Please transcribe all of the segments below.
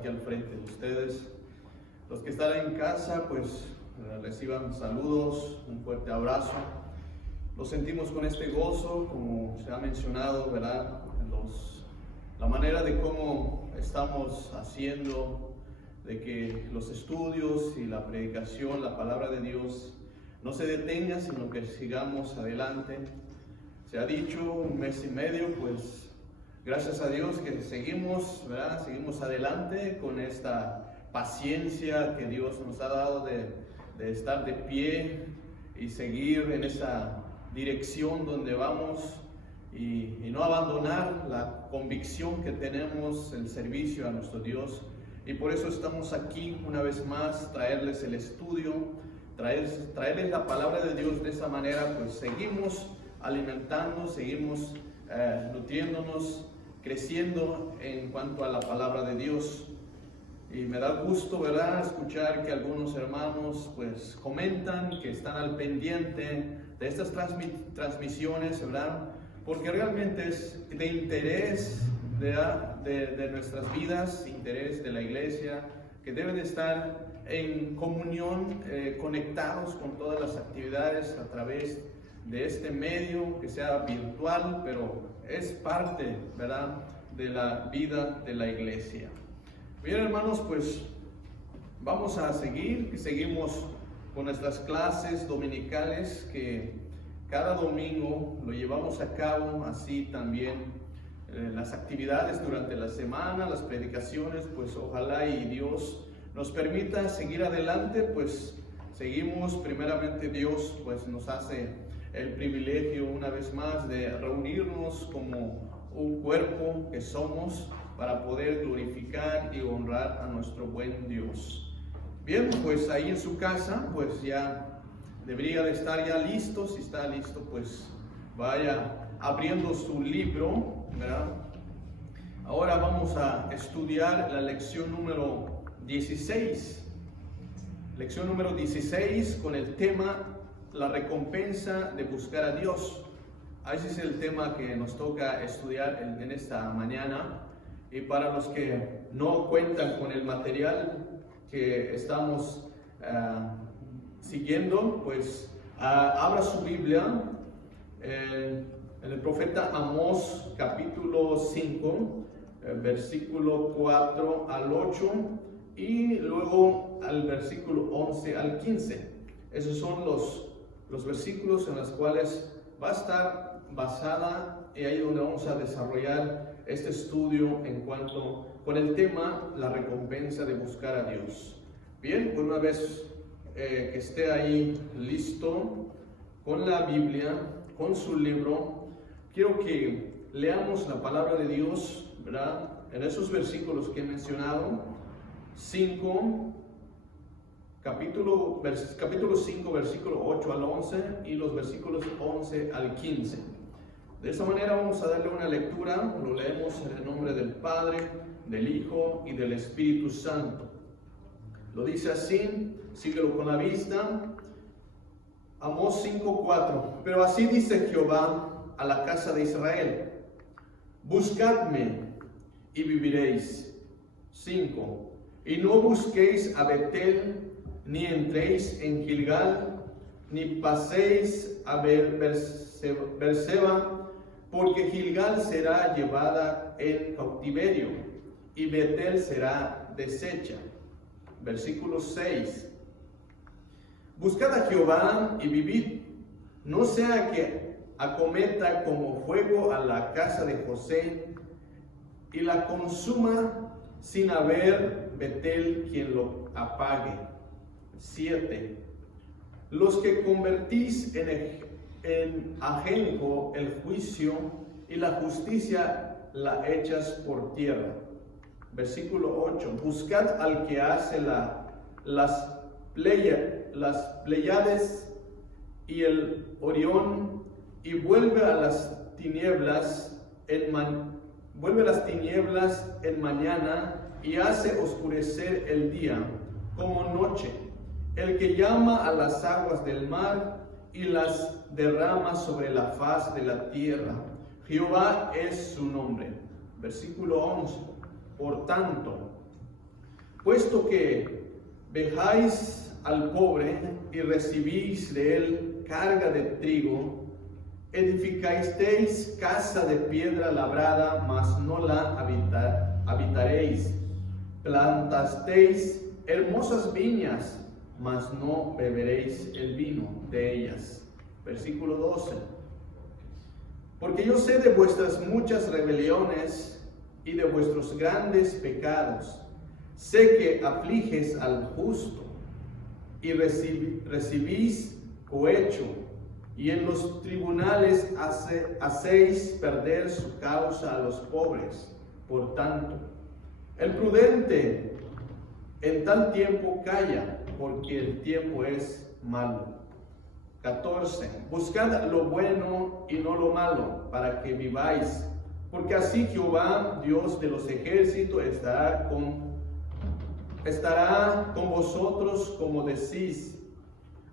aquí al frente de ustedes. Los que están en casa, pues reciban saludos, un fuerte abrazo. Lo sentimos con este gozo, como se ha mencionado, ¿verdad? La manera de cómo estamos haciendo, de que los estudios y la predicación, la palabra de Dios, no se detenga, sino que sigamos adelante. Se ha dicho 1 mes y medio, pues gracias a Dios que seguimos, ¿verdad? Seguimos adelante con esta paciencia que Dios nos ha dado de estar de pie y seguir en esa dirección donde vamos y no abandonar la convicción que tenemos, el servicio a nuestro Dios. Y por eso estamos aquí una vez más, traerles el estudio, traerles la palabra de Dios. De esa manera pues seguimos alimentando, seguimos nutriéndonos, creciendo en cuanto a la palabra de Dios. Y me da gusto, ¿verdad?, escuchar que algunos hermanos pues comentan que están al pendiente de estas transmisiones, ¿verdad? Porque realmente es de interés de nuestras vidas, interés de la iglesia, que deben de estar en comunión, conectados con todas las actividades a través de este medio, que sea virtual, pero es parte, ¿verdad?, de la vida de la iglesia. Bien, hermanos, pues vamos a seguimos con nuestras clases dominicales, que cada domingo lo llevamos a cabo, así también las actividades durante la semana, las predicaciones. Pues ojalá y Dios nos permita seguir adelante, pues seguimos. Primeramente Dios pues nos hace el privilegio una vez más de reunirnos como un cuerpo que somos, para poder glorificar y honrar a nuestro buen Dios. Bien, pues ahí en su casa pues ya debería de estar ya listo. Si está listo, pues vaya abriendo su libro, ¿verdad? Ahora vamos a estudiar la lección número 16. Lección número 16 con el tema la recompensa de buscar a Dios. Ese es el tema que nos toca estudiar en esta mañana. Y para los que no cuentan con el material que estamos siguiendo, pues abra su Biblia en el profeta Amós, capítulo 5, versículo 4 al 8, y luego al versículo 11 al 15. Esos son los versículos en los cuales va a estar basada, y ahí es donde vamos a desarrollar este estudio en cuanto con el tema la recompensa de buscar a Dios. Bien, una vez que esté ahí listo con la Biblia, con su libro, quiero que leamos la palabra de Dios, ¿verdad?, en esos versículos que he mencionado, capítulo 5, versículo 8 al 11 y los versículos 11 al 15. De esta manera vamos a darle una lectura. Lo leemos en el nombre del Padre, del Hijo y del Espíritu Santo. Lo dice así, síguelo con la vista. Amós 5:4. Pero así dice Jehová a la casa de Israel: buscadme y viviréis. 5. Y no busquéis a Betel, ni entréis en Gilgal, ni paséis a Beerseba, porque Gilgal será llevada en cautiverio y Betel será deshecha. Versículo 6. Buscad a Jehová y vivid, no sea que acometa como fuego a la casa de José y la consuma sin haber Betel quien lo apague. 7. Los que convertís en ajenjo el juicio y la justicia la echas por tierra. Versículo 8. Buscad al que hace las Pleiades y el Orión, y vuelve las tinieblas en mañana, y hace oscurecer el día como noche. El que llama a las aguas del mar y las derrama sobre la faz de la tierra. Jehová es su nombre. Versículo 11. Por tanto, puesto que vejáis al pobre y recibís de él carga de trigo, edificasteis casa de piedra labrada, mas no la habitaréis. Plantasteis hermosas viñas, mas no beberéis el vino de ellas. Versículo 12. Porque yo sé de vuestras muchas rebeliones y de vuestros grandes pecados. Sé que afliges al justo y recibís cohecho, y en los tribunales hacéis perder su causa a los pobres. Por tanto, el prudente en tal tiempo calla, porque el tiempo es malo. 14. Buscad lo bueno y no lo malo, para que viváis, porque así Jehová, Dios de los ejércitos, estará con vosotros, como decís.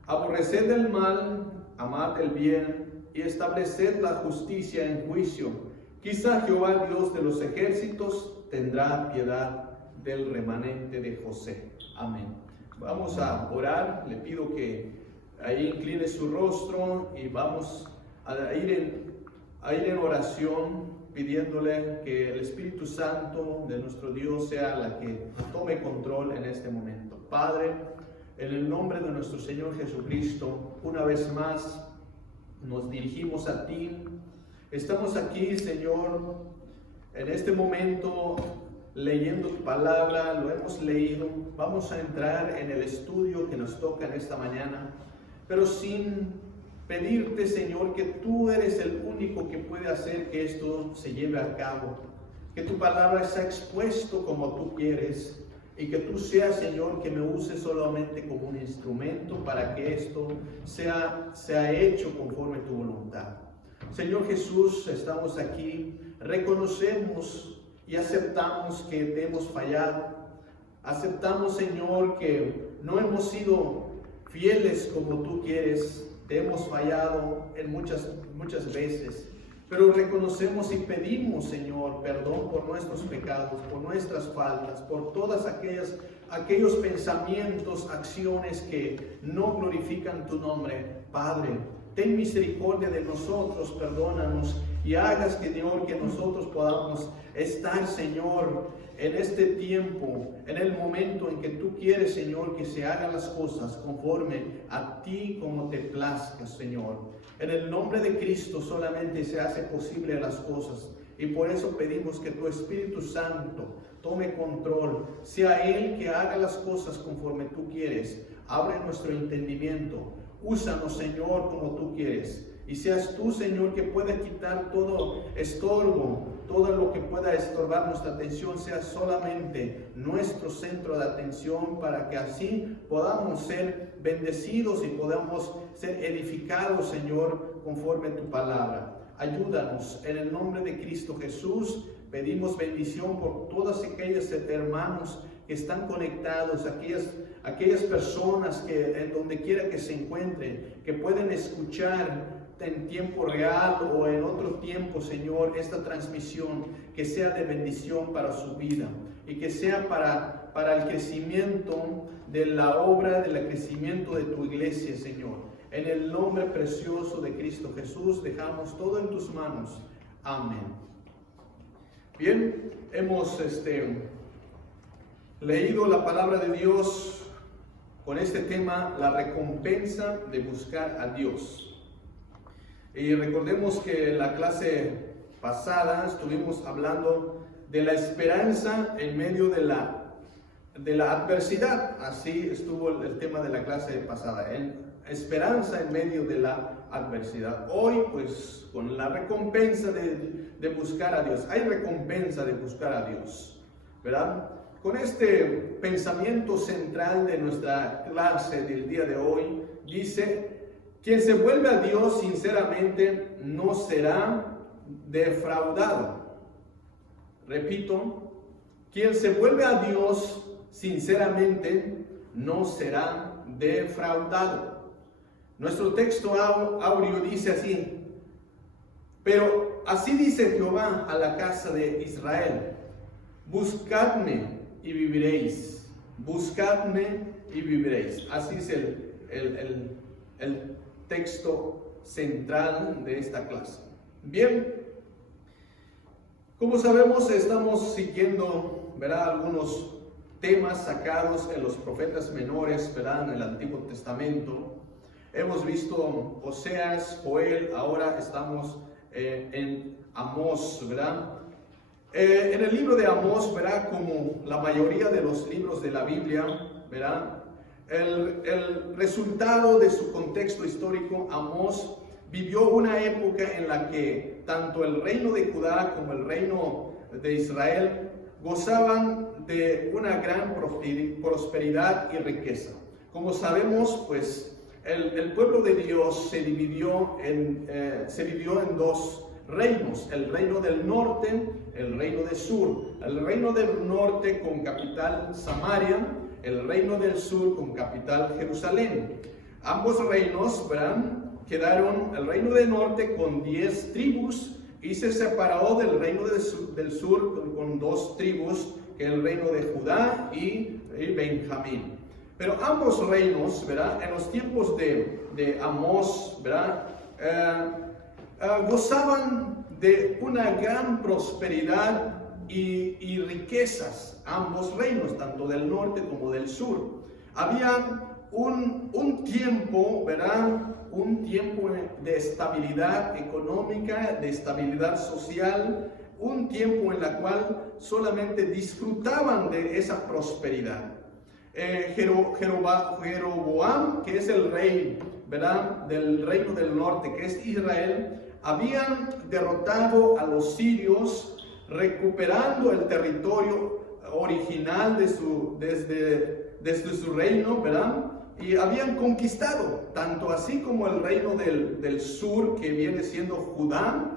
Aborreced el mal, amad el bien, y estableced la justicia en juicio. Quizá Jehová, Dios de los ejércitos, tendrá piedad del remanente de José. Amén. Vamos a orar. Le pido que ahí incline su rostro y vamos a ir en oración, pidiéndole que el Espíritu Santo de nuestro Dios sea la que tome control en este momento. Padre, en el nombre de nuestro Señor Jesucristo, una vez más nos dirigimos a ti. Estamos aquí, Señor, en este momento leyendo tu palabra. Lo hemos leído. Vamos a entrar en el estudio que nos toca en esta mañana, pero sin pedirte, Señor, que tú eres el único que puede hacer que esto se lleve a cabo, que tu palabra sea expuesto como tú quieres, y que tú seas, Señor, que me uses solamente como un instrumento para que esto sea hecho conforme tu voluntad. Señor Jesús, estamos aquí, reconocemos y aceptamos que te hemos fallado. Aceptamos, Señor, que no hemos sido fieles como tú quieres. Te hemos fallado en muchas veces, pero reconocemos y pedimos, Señor, perdón por nuestros pecados, por nuestras faltas, por todas aquellos pensamientos, acciones que no glorifican tu nombre. Padre, ten misericordia de nosotros, perdónanos y hagas, Señor, que nosotros podamos estar, Señor, en este tiempo, en el momento en que tú quieres, Señor, que se hagan las cosas conforme a ti como te plazca, Señor. En el nombre de Cristo solamente se hace posible las cosas, y por eso pedimos que tu Espíritu Santo tome control, sea Él que haga las cosas conforme tú quieres. Abre nuestro entendimiento, úsanos, Señor, como tú quieres, y seas tú, Señor, que pueda quitar todo estorbo, todo lo que pueda estorbar nuestra atención, sea solamente nuestro centro de atención, para que así podamos ser bendecidos y podamos ser edificados, Señor, conforme a tu palabra. Ayúdanos, en el nombre de Cristo Jesús. Pedimos bendición por todos aquellos hermanos que están conectados, aquellas personas que en donde quiera que se encuentren, que pueden escuchar en tiempo real o en otro tiempo, Señor, esta transmisión, que sea de bendición para su vida y que sea para el crecimiento de la obra, del crecimiento de tu iglesia, Señor. En el nombre precioso de Cristo Jesús, dejamos todo en tus manos. Amén. Bien, hemos leído la palabra de Dios con este tema, la recompensa de buscar a Dios. Y recordemos que en la clase pasada estuvimos hablando de la esperanza en medio de la adversidad. Así estuvo el tema de la clase pasada, esperanza en medio de la adversidad. Hoy, pues, con la recompensa de buscar a Dios. Hay recompensa de buscar a Dios, ¿verdad? Con este pensamiento central de nuestra clase del día de hoy, dice: quien se vuelve a Dios sinceramente no será defraudado. Repito, quien se vuelve a Dios sinceramente no será defraudado. Nuestro texto áureo dice así: pero así dice Jehová a la casa de Israel: buscadme y viviréis, buscadme y viviréis. Así es el texto central de esta clase. Bien, como sabemos, estamos siguiendo, ¿verdad?, algunos temas sacados en los profetas menores, ¿verdad?, en el Antiguo Testamento. Hemos visto Oseas, Joel, ahora estamos en Amós, ¿verdad? En el libro de Amós, ¿verdad?, como la mayoría de los libros de la Biblia, ¿verdad?, el resultado de su contexto histórico, Amós vivió una época en la que tanto el reino de Judá como el reino de Israel gozaban de una gran prosperidad y riqueza. Como sabemos, pues el pueblo de Dios se dividió en dos reinos: el reino del norte, el reino del sur. El reino del norte con capital Samaria, el reino del sur con capital Jerusalén. Ambos reinos, ¿verdad?, quedaron, el reino del norte con 10 tribus y se separó del reino del sur con 2 tribus, que es el reino de Judá y Benjamín. Pero ambos reinos, ¿verdad?, en los tiempos de Amós, ¿verdad?, gozaban de una gran prosperidad y riquezas, ambos reinos, tanto del norte como del sur. Había un tiempo, ¿verdad?, un tiempo de estabilidad económica, de estabilidad social, un tiempo en la cual solamente disfrutaban de esa prosperidad. Jeroboam, que es el rey, ¿verdad?, del reino del norte, que es Israel, habían derrotado a los sirios, recuperando el territorio original desde su reino, ¿verdad?, y habían conquistado, tanto así como el reino del sur, que viene siendo Judá,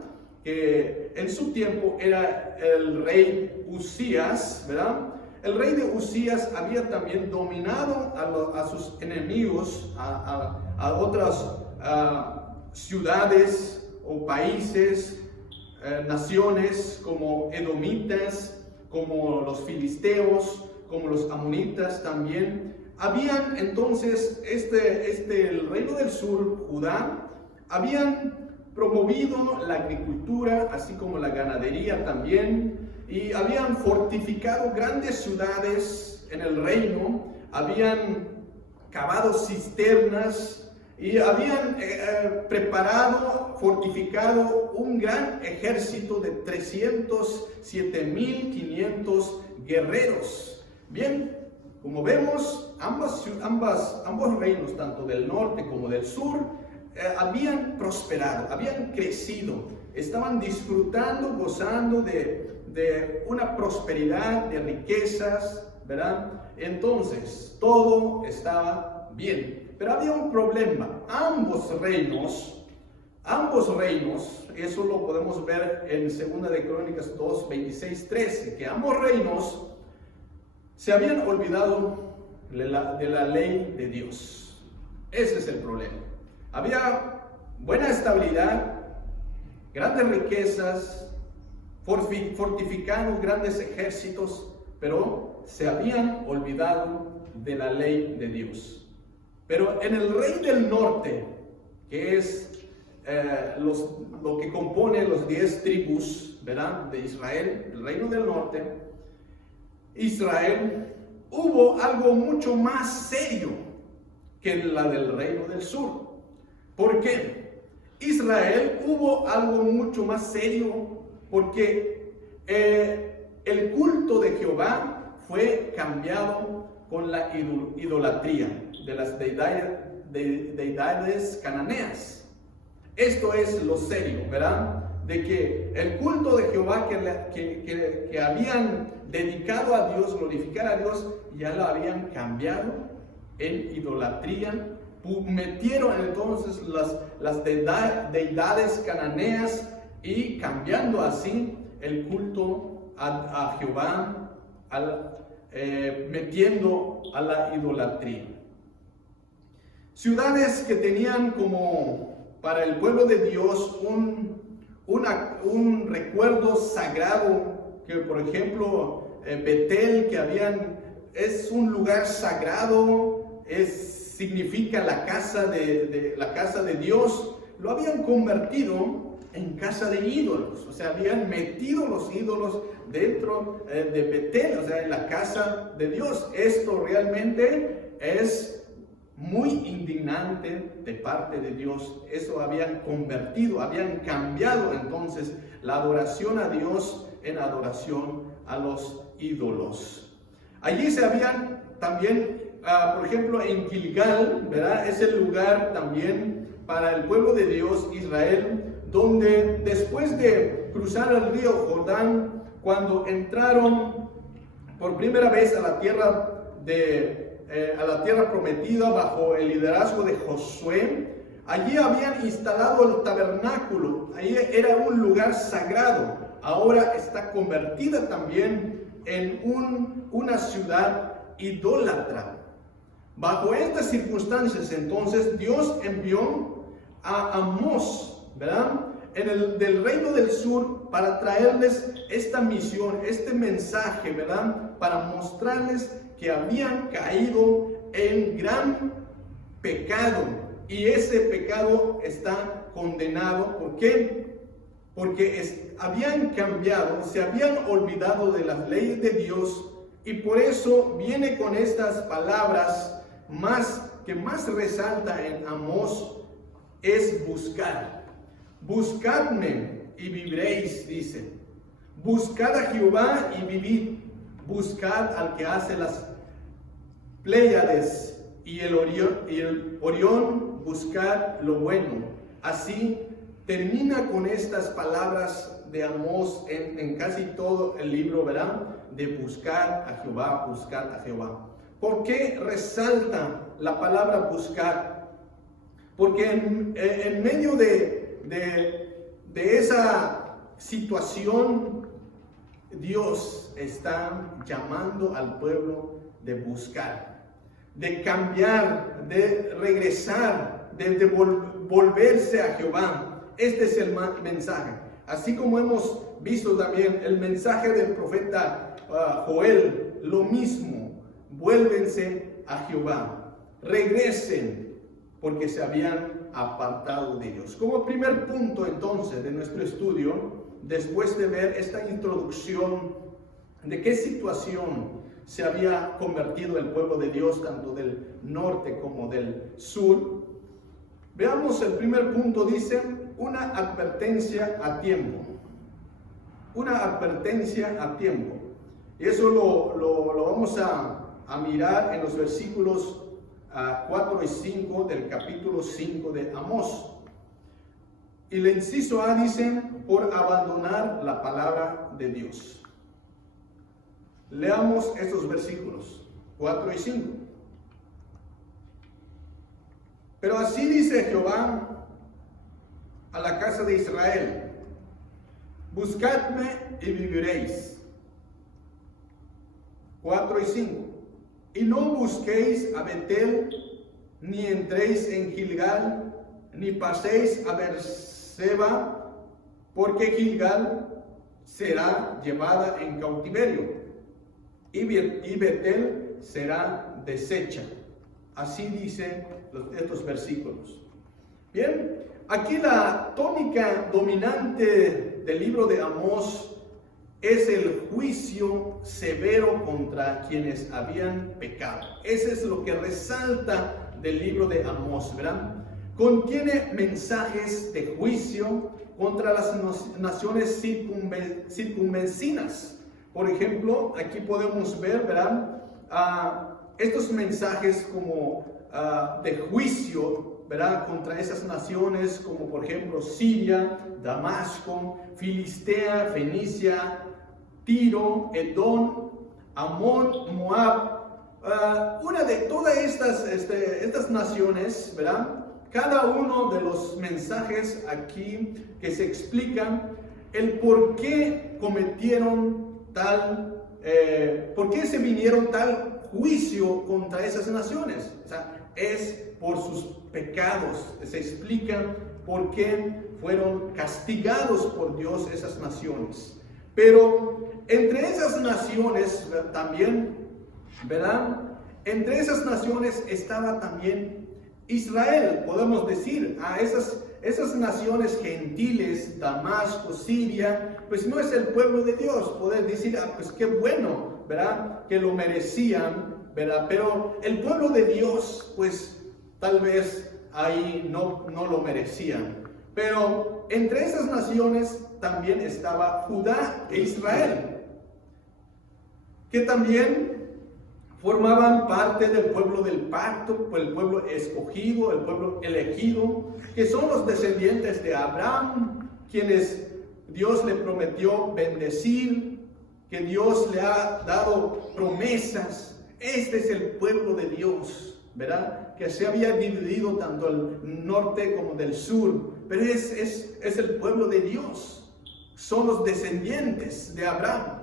que en su tiempo era el rey Usías, ¿verdad? El rey de Usías había también dominado a sus enemigos, a otras ciudades o países, naciones como edomitas, como los filisteos, como los amonitas también. Habían entonces, el reino del sur, Judá, habían promovido la agricultura, así como la ganadería también, y habían fortificado grandes ciudades en el reino, habían cavado cisternas y habían fortificado un gran ejército de 307,500 guerreros. Bien, como vemos, ambos reinos, tanto del norte como del sur, habían prosperado, habían crecido, estaban disfrutando, gozando de una prosperidad, de riquezas, ¿verdad? Entonces, todo estaba bien. Pero había un problema. Ambos reinos, eso lo podemos ver en 2 de Crónicas 2, 26, 13, que ambos reinos se habían olvidado de la ley de Dios. Ese es el problema. Había buena estabilidad, grandes riquezas, fortificados grandes ejércitos, pero se habían olvidado de la ley de Dios. Pero en el rey del norte, que es lo que compone los 10 tribus, ¿verdad?, de Israel, el reino del norte, Israel, hubo algo mucho más serio que la del reino del sur. ¿Por qué? Israel hubo algo mucho más serio porque el culto de Jehová fue cambiado con la idolatría de las deidades cananeas. Esto es lo serio, ¿verdad? De que el culto de Jehová que habían dedicado a Dios, glorificar a Dios, ya lo habían cambiado en idolatría. Metieron entonces las deidades cananeas y cambiando así el culto a Jehová, metiendo a la idolatría. Ciudades que tenían como para el pueblo de Dios un recuerdo sagrado, que por ejemplo Betel, que habían es un lugar sagrado, significa la casa de Dios, lo habían convertido en casa de ídolos. O sea, habían metido los ídolos dentro de Betel, o sea, en la casa de Dios. Esto realmente es muy indignante de parte de Dios. Eso habían convertido, habían cambiado entonces la adoración a Dios en adoración a los ídolos. Allí se habían también, por ejemplo, en Gilgal, ¿verdad? Es el lugar también para el pueblo de Dios, Israel, donde después de cruzar el río Jordán, cuando entraron por primera vez a la tierra prometida bajo el liderazgo de Josué, allí habían instalado el tabernáculo. Allí era un lugar sagrado. Ahora está convertida también en una ciudad idólatra. Bajo estas circunstancias, entonces, Dios envió a Amós, ¿verdad?, del reino del sur, para traerles esta misión, este mensaje, ¿verdad?, para mostrarles que habían caído en gran pecado, y ese pecado está condenado. ¿Por qué? Porque habían cambiado, se habían olvidado de las leyes de Dios, y por eso viene con estas palabras que más resalta en Amós, es buscar. Buscadme y viviréis, dice. Buscad a Jehová y vivid. Buscad al que hace las Pléyades y el Orión, buscad lo bueno. Así termina con estas palabras de Amós en casi todo el libro, ¿verdad? De buscar a Jehová, buscar a Jehová. ¿Por qué resalta la palabra buscar? Porque en medio de esa situación, Dios está llamando al pueblo de buscar, de cambiar, de regresar, de volverse a Jehová. Este es el mensaje. Así como hemos visto también el mensaje del profeta Joel, lo mismo. Vuélvense a Jehová, regresen, porque se habían apartado de Dios. Como primer punto entonces de nuestro estudio, después de ver esta introducción de qué situación se había convertido el pueblo de Dios, tanto del norte como del sur, veamos el primer punto. Dice, una advertencia a tiempo. Una advertencia a tiempo. Y eso lo vamos a mirar en los versículos 4 y 5 del capítulo 5 de Amós. Y el inciso A dice, por abandonar la palabra de Dios. Leamos estos versículos 4 y 5. Pero así dice Jehová a la casa de Israel: buscadme y viviréis. 4 y 5. Y no busquéis a Betel, ni entréis en Gilgal, ni paséis a Beerseba, porque Gilgal será llevada en cautiverio, y Betel será deshecha. Así dice estos versículos. Bien, aquí la tónica dominante del libro de Amós es el juicio severo contra quienes habían pecado. Ese es lo que resalta del libro de Amós, ¿verdad? Contiene mensajes de juicio contra las naciones circunvecinas. Por ejemplo, aquí podemos ver, ¿verdad?, estos mensajes como de juicio, ¿verdad?, contra esas naciones, como por ejemplo Siria, Damasco, Filistea, Fenicia, Tiro, Edom, Amón, Moab. Una de todas estas naciones, ¿verdad?, cada uno de los mensajes aquí que se explican el por qué cometieron por qué se vinieron tal juicio contra esas naciones. O sea, es por sus pecados. Se explica por qué fueron castigados por Dios esas naciones. Pero entre esas naciones también ¿verdad? Entre esas naciones estaba también Israel, podemos decir, a esas naciones gentiles, Damasco, Siria, pues no es el pueblo de Dios. Poder decir, pues qué bueno, ¿verdad? Que lo merecían, ¿verdad? Pero el pueblo de Dios, pues tal vez ahí no lo merecían. Pero entre esas naciones también estaba Judá e Israel, que también formaban parte del pueblo del pacto, el pueblo escogido, el pueblo elegido, que son los descendientes de Abraham, quienes Dios le prometió bendecir, que Dios le ha dado promesas. Este es el pueblo de Dios, ¿verdad? Que se había dividido tanto al norte como del sur, pero es el pueblo de Dios. Son los descendientes de Abraham.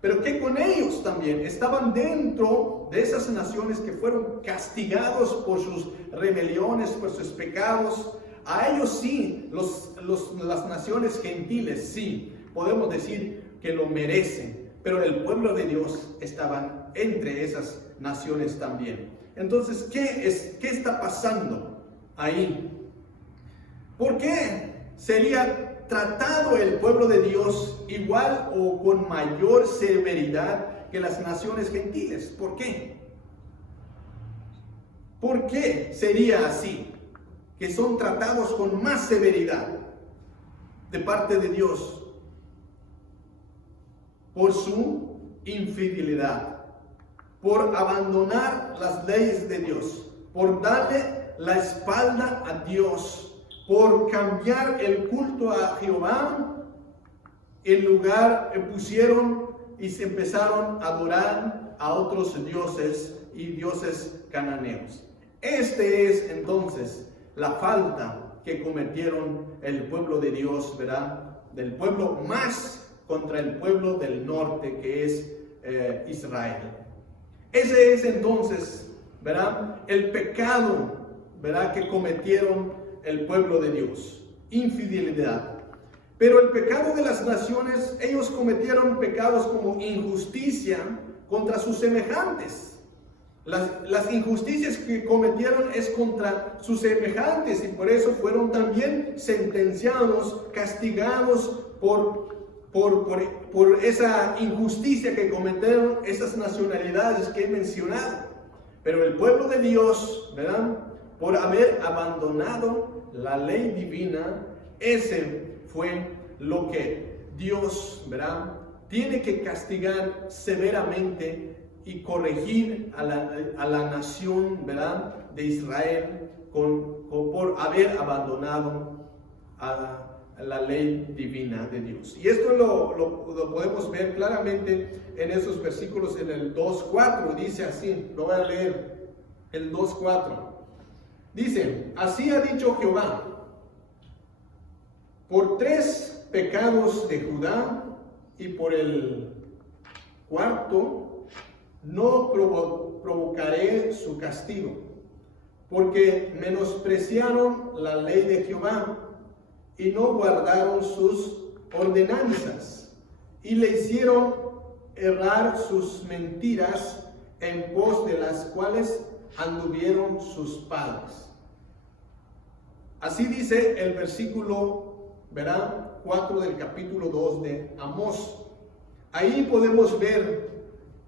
Pero que con ellos también estaban dentro de esas naciones que fueron castigados por sus rebeliones, por sus pecados. A ellos sí, las naciones gentiles sí, podemos decir que lo merecen. Pero el pueblo de Dios estaban entre esas naciones también. Entonces, ¿qué está pasando ahí? ¿Por qué sería tratado el pueblo de Dios igual o con mayor severidad que las naciones gentiles? ¿Por qué? ¿Por qué sería así? Que son tratados con más severidad de parte de Dios por su infidelidad, por abandonar las leyes de Dios, por darle la espalda a Dios, por cambiar el culto a Jehová. En lugar pusieron y se empezaron a adorar a otros dioses y dioses cananeos. Este es entonces la falta que cometieron el pueblo de Dios, ¿verdad? Del pueblo más contra el pueblo del norte, que es Israel. Ese es entonces, ¿verdad? El pecado, ¿verdad? Que cometieron el pueblo de Dios, infidelidad. Pero el pecado de las naciones, ellos cometieron pecados como injusticia contra sus semejantes. Las injusticias que cometieron es contra sus semejantes, y por eso fueron también sentenciados, castigados por esa injusticia que cometieron esas nacionalidades que he mencionado. Pero el pueblo de Dios, ¿verdad?, por haber abandonado la ley divina, ese fue lo que Dios, ¿verdad?, tiene que castigar severamente y corregir a la nación, ¿verdad?, de Israel por haber abandonado a la ley divina de Dios. Y esto lo podemos ver claramente en esos versículos, en el 2:4, dice así, lo voy a leer, el 2:4. Dice, así ha dicho Jehová, por 3 pecados de Judá y por el 4 no provocaré su castigo, porque menospreciaron la ley de Jehová y no guardaron sus ordenanzas, y le hicieron errar sus mentiras, en pos de las cuales anduvieron sus padres. Así dice el versículo, ¿verdad?, 4 del capítulo 2 de Amós. Ahí podemos ver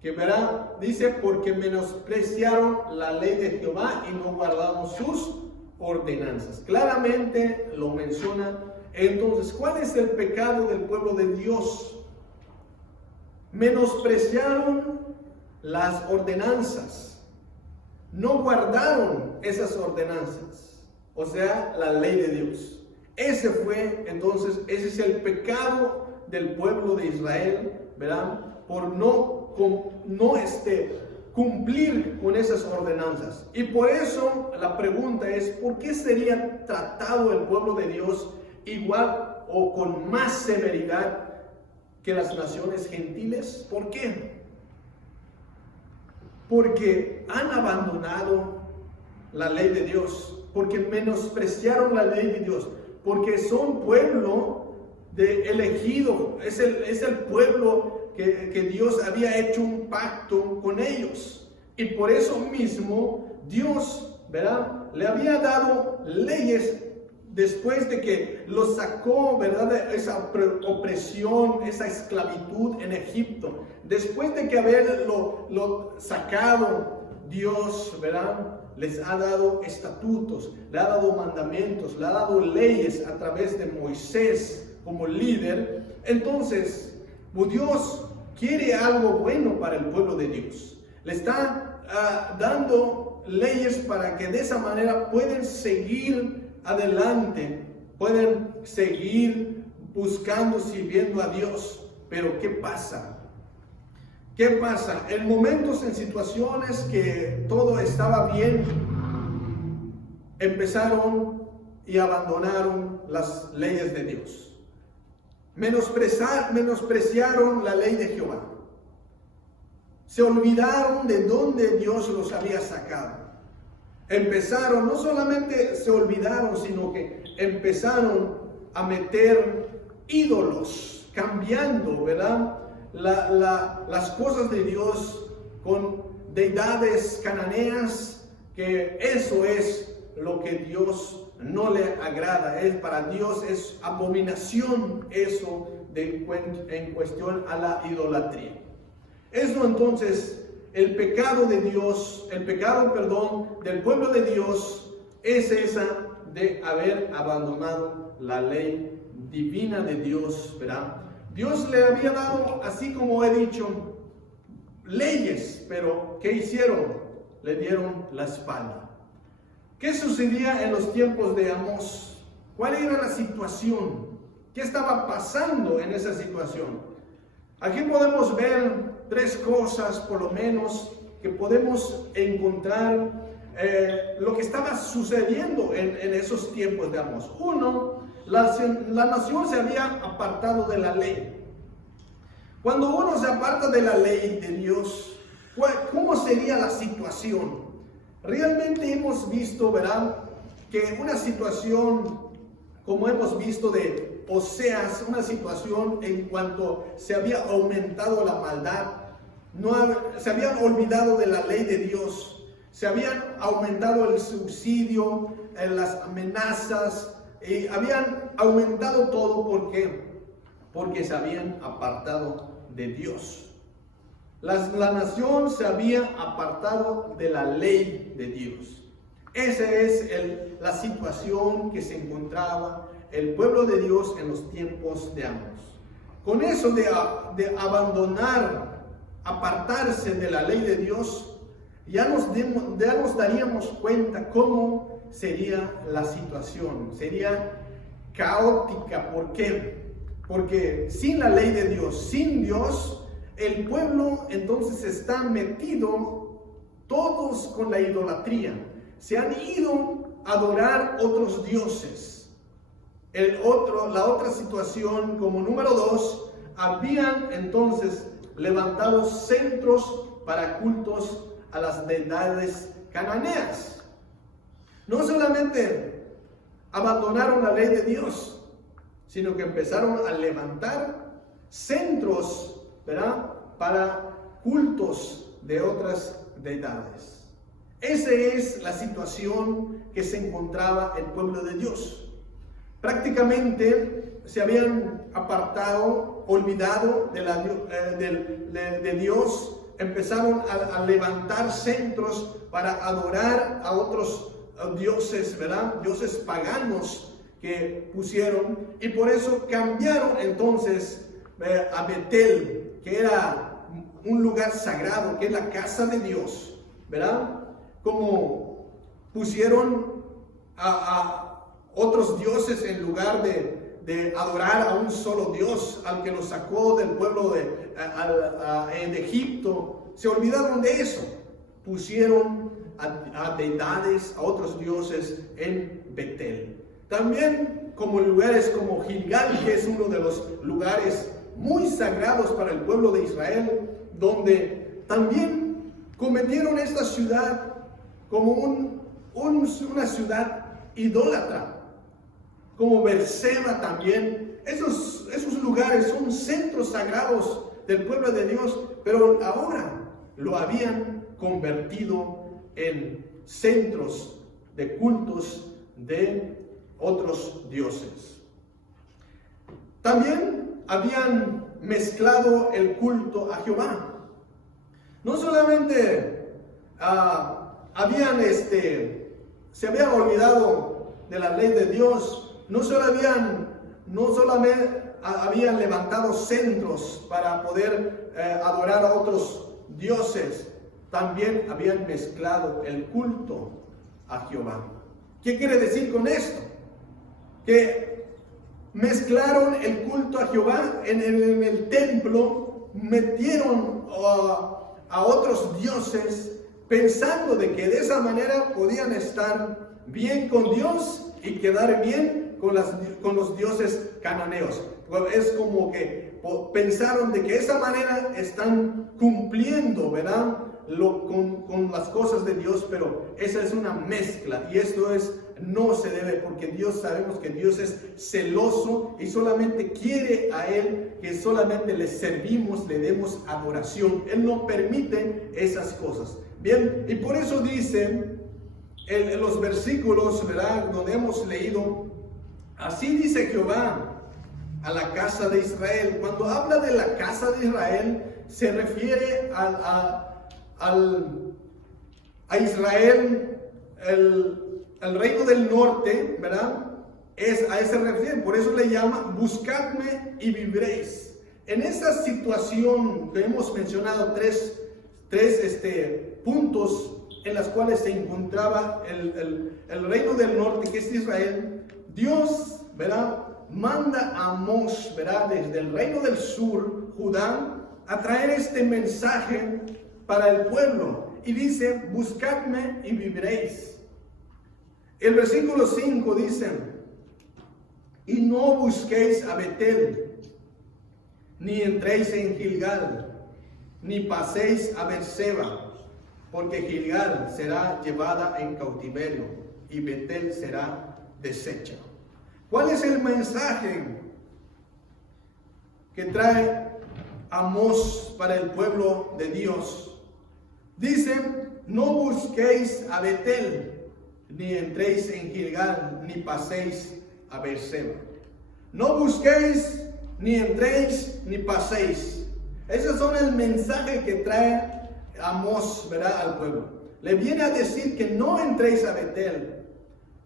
que, ¿verdad?, dice, porque menospreciaron la ley de Jehová y no guardaron sus ordenanzas. Claramente lo menciona. Entonces, ¿cuál es el pecado del pueblo de Dios? Menospreciaron las ordenanzas. No guardaron esas ordenanzas, o sea, la ley de Dios. Ese es el pecado del pueblo de Israel, ¿verdad?, por no cumplir con esas ordenanzas. Y por eso la pregunta es, ¿por qué sería tratado el pueblo de Dios igual o con más severidad que las naciones gentiles? ¿Por qué? Porque han abandonado la ley de Dios, porque menospreciaron la ley de Dios, porque son pueblo elegido, es el pueblo que Dios había hecho un pacto con ellos. Y por eso mismo Dios, ¿verdad?, le había dado leyes después de que los sacó, ¿verdad?, de esa opresión, esa esclavitud en Egipto. Después de que haberlo sacado, Dios, ¿verdad?, les ha dado estatutos, le ha dado mandamientos, le ha dado leyes a través de Moisés como líder. Entonces, Dios quiere algo bueno para el pueblo de Dios. Le está dando leyes para que de esa manera pueden seguir adelante, pueden seguir buscando, sirviendo a Dios. Pero ¿qué pasa? ¿Qué pasa? En momentos, en situaciones que todo estaba bien, empezaron y abandonaron las leyes de Dios. Menospreciaron la ley de Jehová. Se olvidaron de dónde Dios los había sacado. Empezaron, no solamente se olvidaron, sino que empezaron a meter ídolos, cambiando, ¿verdad?, las cosas de Dios con deidades cananeas, que eso es lo que Dios no le agrada. Para Dios es abominación eso en cuestión a la idolatría. Eso entonces, el pecado de Dios, del pueblo de Dios, es esa de haber abandonado la ley divina de Dios, ¿verdad? Dios le había dado, así como he dicho, leyes, pero ¿qué hicieron? Le dieron la espalda. ¿Qué sucedía en los tiempos de Amós? ¿Cuál era la situación? ¿Qué estaba pasando en esa situación? Aquí podemos ver tres cosas, por lo menos, que podemos encontrar lo que estaba sucediendo en esos tiempos de Amós. Uno, la nación se había apartado de la ley. Cuando uno se aparta de la ley de Dios, ¿cómo sería la situación? Realmente hemos visto, ¿verdad?, que una situación, como hemos visto de Oseas, una situación en cuanto se había aumentado la maldad, se habían olvidado de la ley de Dios, se habían aumentado el subsidio, las amenazas, y habían aumentado todo. ¿Por qué? Porque se habían apartado de Dios. La nación se había apartado de la ley de Dios. Esa es la situación que se encontraba el pueblo de Dios en los tiempos de Amós. Con eso de abandonar, apartarse de la ley de Dios, ya nos daríamos cuenta cómo sería la situación. Sería caótica. ¿Por qué? Porque sin la ley de Dios, sin Dios, el pueblo entonces está metido todos con la idolatría. Se han ido a adorar otros dioses. La otra situación, como número 2, habían entonces levantado centros para cultos a las deidades cananeas. No solamente abandonaron la ley de Dios, sino que empezaron a levantar centros, ¿verdad?, para cultos de otras deidades. Esa es la situación que se encontraba el pueblo de Dios. Prácticamente se habían apartado, olvidado de Dios, empezaron a levantar centros para adorar a otros dioses, ¿verdad?, dioses paganos que pusieron, y por eso cambiaron entonces a Betel, que era un lugar sagrado, que es la casa de Dios, ¿verdad? Como pusieron a otros dioses en lugar de adorar a un solo Dios, al que los sacó del pueblo en Egipto. Se olvidaron de eso. Pusieron a deidades, a otros dioses en Betel. También como lugares como Gilgal, que es uno de los lugares muy sagrados para el pueblo de Israel, donde también cometieron esta ciudad como una ciudad idólatra, como Berseba también. Esos lugares son centros sagrados del pueblo de Dios, pero ahora lo habían convertido en centros de cultos de otros dioses. También habían mezclado el culto a Jehová. No solamente se habían olvidado de la ley de Dios, no solamente habían levantado centros para poder adorar a otros dioses, también habían mezclado el culto a Jehová. ¿Qué quiere decir con esto? Que mezclaron el culto a Jehová en el templo, metieron a otros dioses, pensando de que de esa manera podían estar bien con Dios y quedar bien con los dioses cananeos. Es como que pensaron de que de esa manera están cumpliendo, ¿verdad?, con las cosas de Dios, pero esa es una mezcla y esto no se debe, porque Dios, sabemos que Dios es celoso y solamente quiere a Él que solamente le servimos, le demos adoración. Él no permite esas cosas. Bien, y por eso dice en los versículos, ¿verdad?, donde hemos leído, así dice Jehová a la casa de Israel. Cuando habla de la casa de Israel, se refiere a Israel, el reino del norte, ¿verdad? A ese refiere. Por eso le llama buscadme y viviréis. En esta situación que hemos mencionado tres puntos en las cuales se encontraba el reino del norte, que es Israel, Dios, ¿verdad?, manda a Amós, ¿verdad?, desde el reino del sur, Judá, a traer este mensaje para el pueblo. Y dice, buscadme y viviréis. El versículo 5 dice, y no busquéis a Betel, ni entréis en Gilgal, ni paséis a Berseba, porque Gilgal será llevada en cautiverio y Betel será deshecha. ¿Cuál es el mensaje que trae Amós para el pueblo de Dios? Dice, no busquéis a Betel, ni entréis en Gilgal, ni paséis a Berseba. No busquéis, ni entréis, ni paséis. Esos son el mensaje que trae Amós, ¿verdad?, al pueblo. Le viene a decir que no entréis a Betel,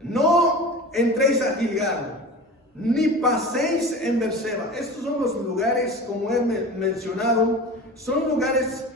no entréis a Gilgal, ni paséis en Berseba. Estos son los lugares, como he mencionado, son lugares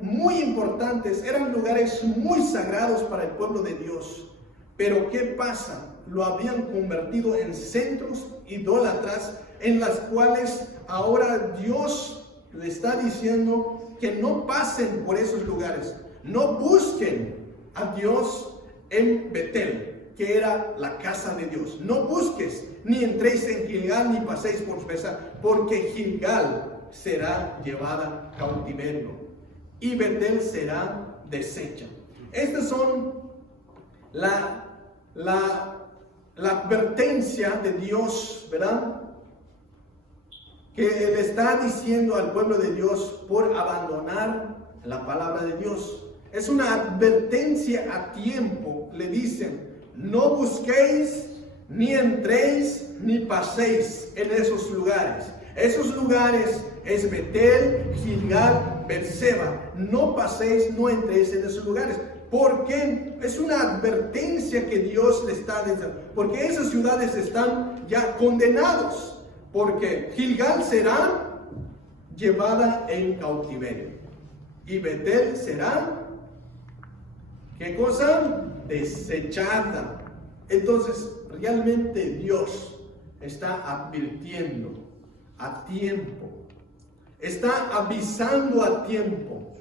muy importantes, eran lugares muy sagrados para el pueblo de Dios. Pero ¿qué pasa? Lo habían convertido en centros idólatras, en las cuales ahora Dios le está diciendo que no pasen por esos lugares, no busquen a Dios en Betel, que era la casa de Dios. No busques, ni entréis en Gilgal, ni paséis por Berseba, porque Gilgal será llevada cautiverio y Betel será deshecha. Estas son la advertencia de Dios, ¿verdad?, que le está diciendo al pueblo de Dios por abandonar la palabra de Dios. Es una advertencia a tiempo. Le dicen, no busquéis, ni entréis, ni paséis en esos lugares. Esos lugares es Betel, Gilgal, Berseba. No paséis, no entréis en esos lugares. Porque es una advertencia que Dios le está diciendo. Porque esas ciudades están ya condenados. Porque Gilgal será llevada en cautiverio. Y Betel será, ¿qué cosa? Desechada. Entonces, realmente Dios está advirtiendo a tiempo. Está avisando a tiempo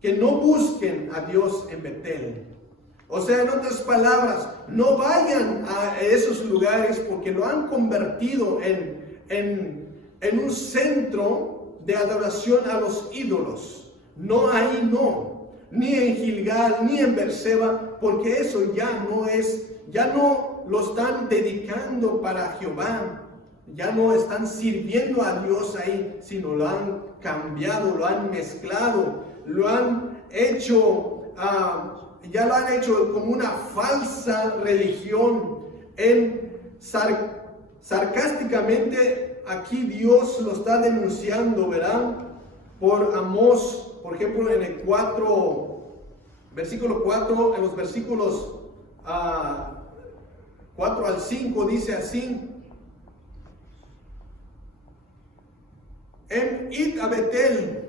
que no busquen a Dios en Betel. O sea, en otras palabras, no vayan a esos lugares porque lo han convertido en un centro de adoración a los ídolos. No, ahí no. Ni en Gilgal, ni en Berseba, porque eso ya no lo están dedicando para Jehová. ya no están sirviendo a Dios ahí, sino lo han cambiado, lo han mezclado, lo han hecho, ya lo han hecho como una falsa religión. Sarcásticamente aquí Dios lo está denunciando, ¿verdad? Por Amós, por ejemplo, en el 4, versículo 4, en los versículos 4 al 5 dice así: Id a Betel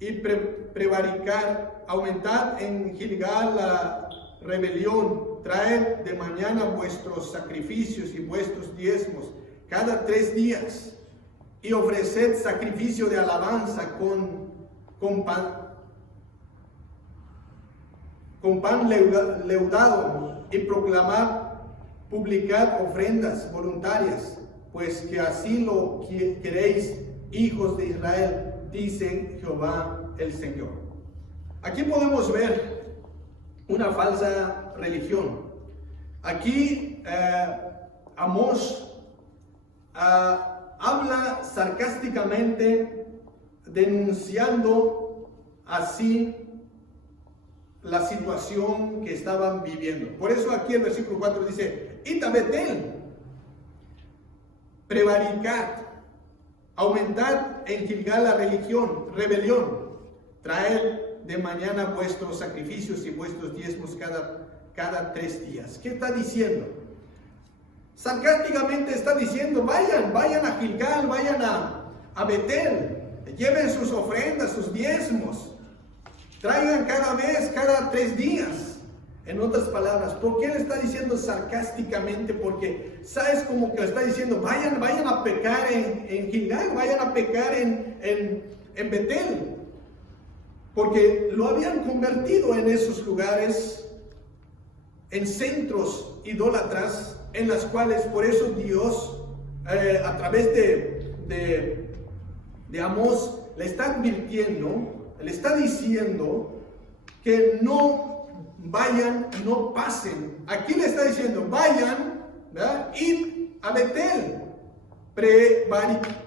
y prevaricar, aumentad en Gilgal la rebelión, traed de mañana vuestros sacrificios y vuestros diezmos cada 3 días, y ofreced sacrificio de alabanza con pan leudado, y publicad ofrendas voluntarias, pues que así lo queréis, hijos de Israel, dice Jehová el Señor. Aquí podemos ver una falsa religión. Aquí Amós habla sarcásticamente, denunciando así la situación que estaban viviendo. Por eso aquí el versículo 4 dice: Id a Betel, prevaricad, aumentad en Gilgal la rebelión, traed de mañana vuestros sacrificios y vuestros diezmos cada 3 días. ¿Qué está diciendo? Sarcásticamente está diciendo: vayan a Gilgal, vayan a Betel, lleven sus ofrendas, sus diezmos, traigan cada 3 días. En otras palabras, ¿por qué le está diciendo sarcásticamente? Porque sabes como que le está diciendo: vayan a pecar en Gilgal, vayan a pecar en Betel, porque lo habían convertido en esos lugares en centros idólatras, en las cuales por eso Dios a través de Amós le está advirtiendo, le está diciendo que no vayan y no pasen. Aquí le está diciendo: vayan, ¿verdad? Id a Betel,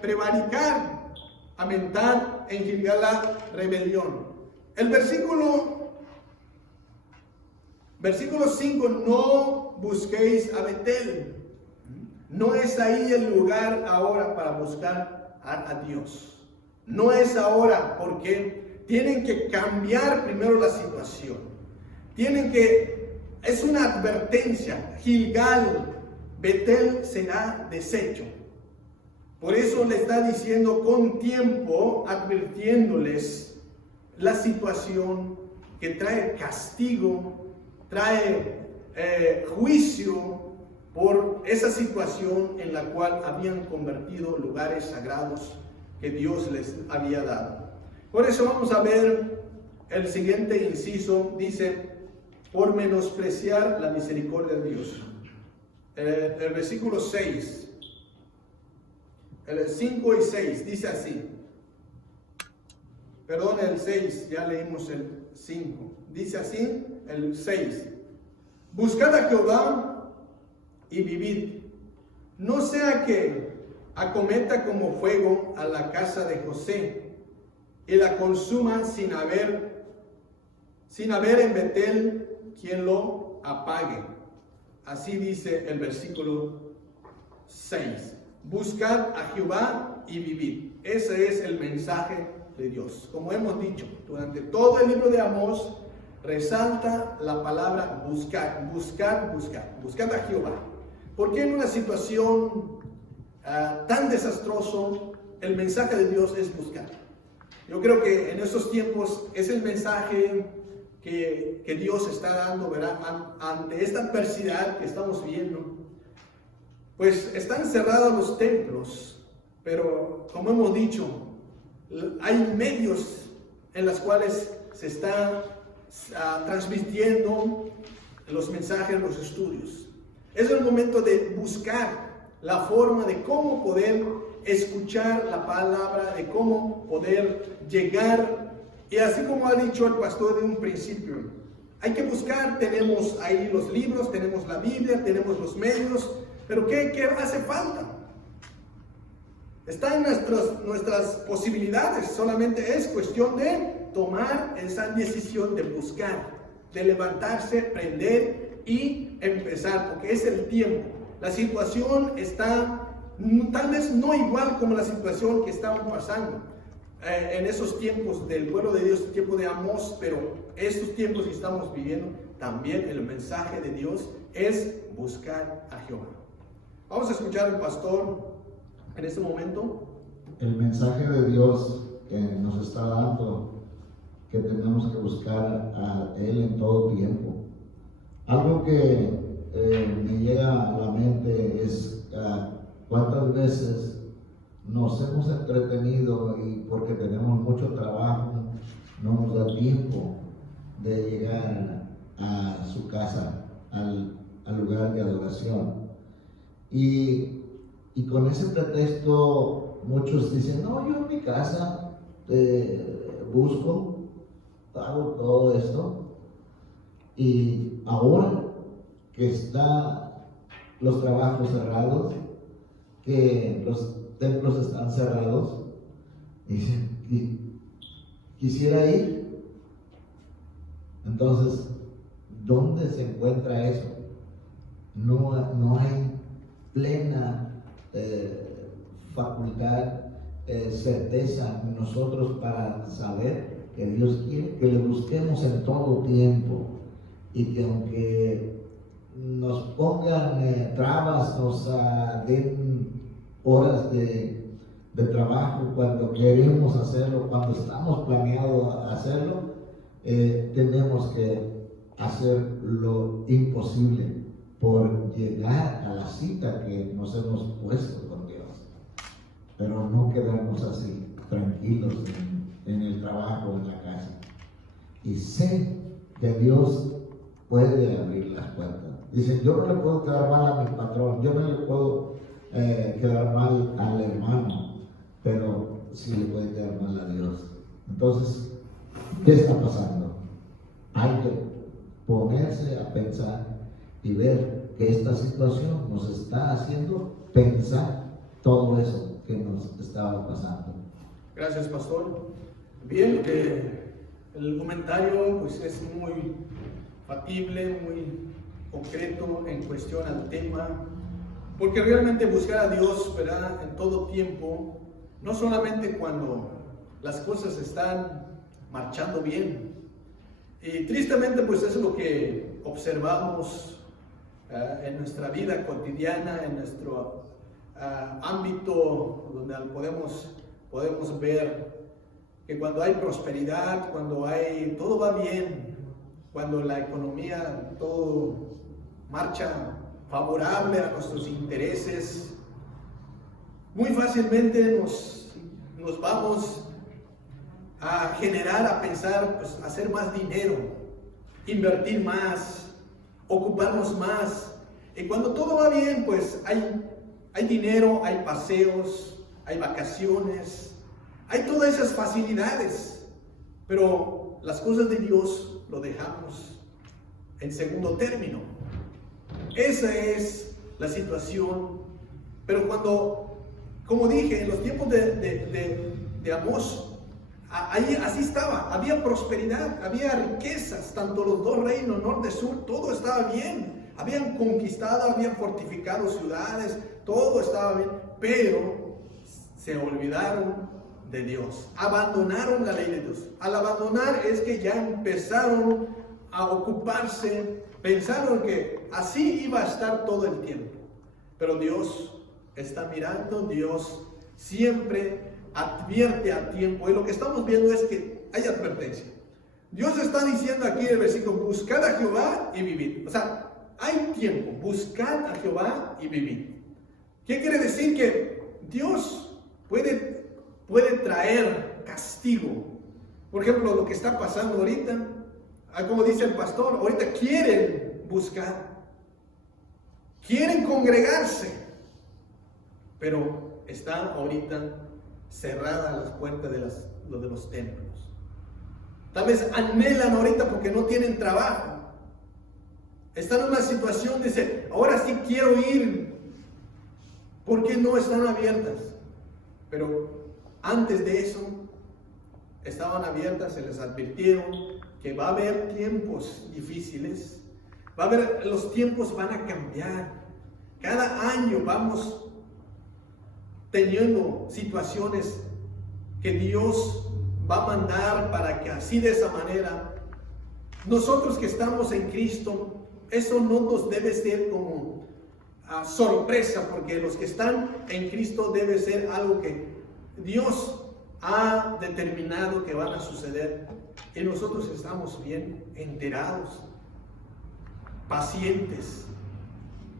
prevaricar, aumentar en Gilgal la rebelión. El versículo 5: no busquéis a Betel. No es ahí el lugar ahora para buscar a Dios. No es ahora, porque tienen que cambiar primero la situación. Es una advertencia: Gilgal, Betel será deshecho. Por eso le está diciendo con tiempo, advirtiéndoles la situación que trae castigo, trae juicio por esa situación en la cual habían convertido lugares sagrados que Dios les había dado. Por eso vamos a ver el siguiente inciso. Dice: por menospreciar la misericordia de Dios. El versículo 6, el 5 y 6 dice así. Perdón, el 6, ya leímos el 5. Dice así el 6: buscad a Jehová y vivid, no sea que acometa como fuego a la casa de José y la consuma sin haber en Betel quien lo apague. Así dice el versículo 6. Buscad a Jehová y vivid. Ese es el mensaje de Dios. Como hemos dicho, durante todo el libro de Amós resalta la palabra buscar, buscad a Jehová. Porque en una situación tan desastroso, el mensaje de Dios es buscar. Yo creo que en estos tiempos es el mensaje que Dios está dando, ¿verdad? Ante esta adversidad que estamos viendo. Pues están cerrados los templos, pero como hemos dicho, hay medios en los cuales se está transmitiendo los mensajes, los estudios. Es el momento de buscar la forma de cómo poder escuchar la palabra, de cómo poder llegar. Y así como ha dicho el pastor de un principio, hay que buscar. Tenemos ahí los libros, tenemos la Biblia, tenemos los medios, pero ¿qué hace falta? Está en nuestras posibilidades, solamente es cuestión de tomar esa decisión de buscar, de levantarse, prender y empezar, porque es el tiempo. La situación está tal vez no igual como la situación que estaban pasando en esos tiempos del pueblo de Dios, tiempo de Amós, pero estos tiempos que estamos viviendo, también el mensaje de Dios es buscar a Jehová. Vamos a escuchar al pastor en este momento. El mensaje de Dios que nos está dando, que tenemos que buscar a Él en todo tiempo. Algo que me llega a la mente es cuántas veces nos hemos entretenido y porque tenemos mucho trabajo no nos da tiempo de llegar a su casa, al lugar de adoración. Y con ese pretexto muchos dicen, no, yo en mi casa busco, hago todo esto. Y ahora que están los trabajos cerrados, que los templos están cerrados, dicen, quisiera ir. Entonces, ¿dónde se encuentra eso? No hay plena facultad, certeza en nosotros para saber que Dios quiere que le busquemos en todo tiempo, y que aunque nos pongan trabas, nos den horas de trabajo cuando queremos hacerlo, cuando estamos planeados hacerlo, tenemos que hacer lo imposible por llegar a la cita que nos hemos puesto con Dios, pero no quedarnos así, tranquilos en el trabajo, en la casa. Y sé que Dios puede abrir las puertas. Dice, yo no le puedo quedar mal a mi patrón, yo no le puedo quedar mal al hermano, pero sí le puede quedar mal a Dios. Entonces, ¿qué está pasando? Hay que ponerse a pensar y ver que esta situación nos está haciendo pensar todo eso que nos estaba pasando. Gracias, pastor. Bien, el comentario pues es muy factible, muy concreto en cuestión al tema, porque realmente buscar a Dios, ¿verdad?, en todo tiempo, no solamente cuando las cosas están marchando bien. Y tristemente pues es lo que observamos en nuestra vida cotidiana, en nuestro ámbito donde podemos ver que cuando hay prosperidad, cuando todo va bien, cuando la economía todo marcha favorable a nuestros intereses, muy fácilmente nos vamos a generar, a pensar, pues, hacer más dinero, invertir más, ocuparnos más. Y cuando todo va bien, pues hay dinero, hay paseos, hay vacaciones, hay todas esas facilidades, pero las cosas de Dios lo dejamos en segundo término. Esa es la situación. Pero cuando, como dije, en los tiempos de Amós, ahí así estaba, había prosperidad, había riquezas, tanto los dos reinos, norte, sur, todo estaba bien. Habían conquistado, habían fortificado ciudades, todo estaba bien, pero se olvidaron de Dios, abandonaron la ley de Dios. Al abandonar es que ya empezaron a ocuparse, pensaron que así iba a estar todo el tiempo, pero Dios está mirando, Dios siempre advierte a tiempo, y lo que estamos viendo es que hay advertencia. Dios está diciendo aquí en el versículo, buscad a Jehová y vivid. O sea, hay tiempo, buscad a Jehová y vivid. ¿Qué quiere decir? Que Dios puede traer castigo. Por ejemplo, lo que está pasando ahorita, como dice el pastor, ahorita quieren buscar, quieren congregarse, pero están ahorita cerradas las puertas de los templos. Tal vez anhelan ahorita porque no tienen trabajo. Están en una situación, dice, ahora sí quiero ir. ¿Por qué no están abiertas? Pero antes de eso, estaban abiertas, se les advirtieron que va a haber tiempos difíciles, los tiempos van a cambiar. Cada año vamos teniendo situaciones que Dios va a mandar para que así de esa manera, nosotros que estamos en Cristo, eso no nos debe ser como sorpresa, porque los que están en Cristo debe ser algo que Dios ha determinado que van a suceder, y nosotros estamos bien enterados, pacientes,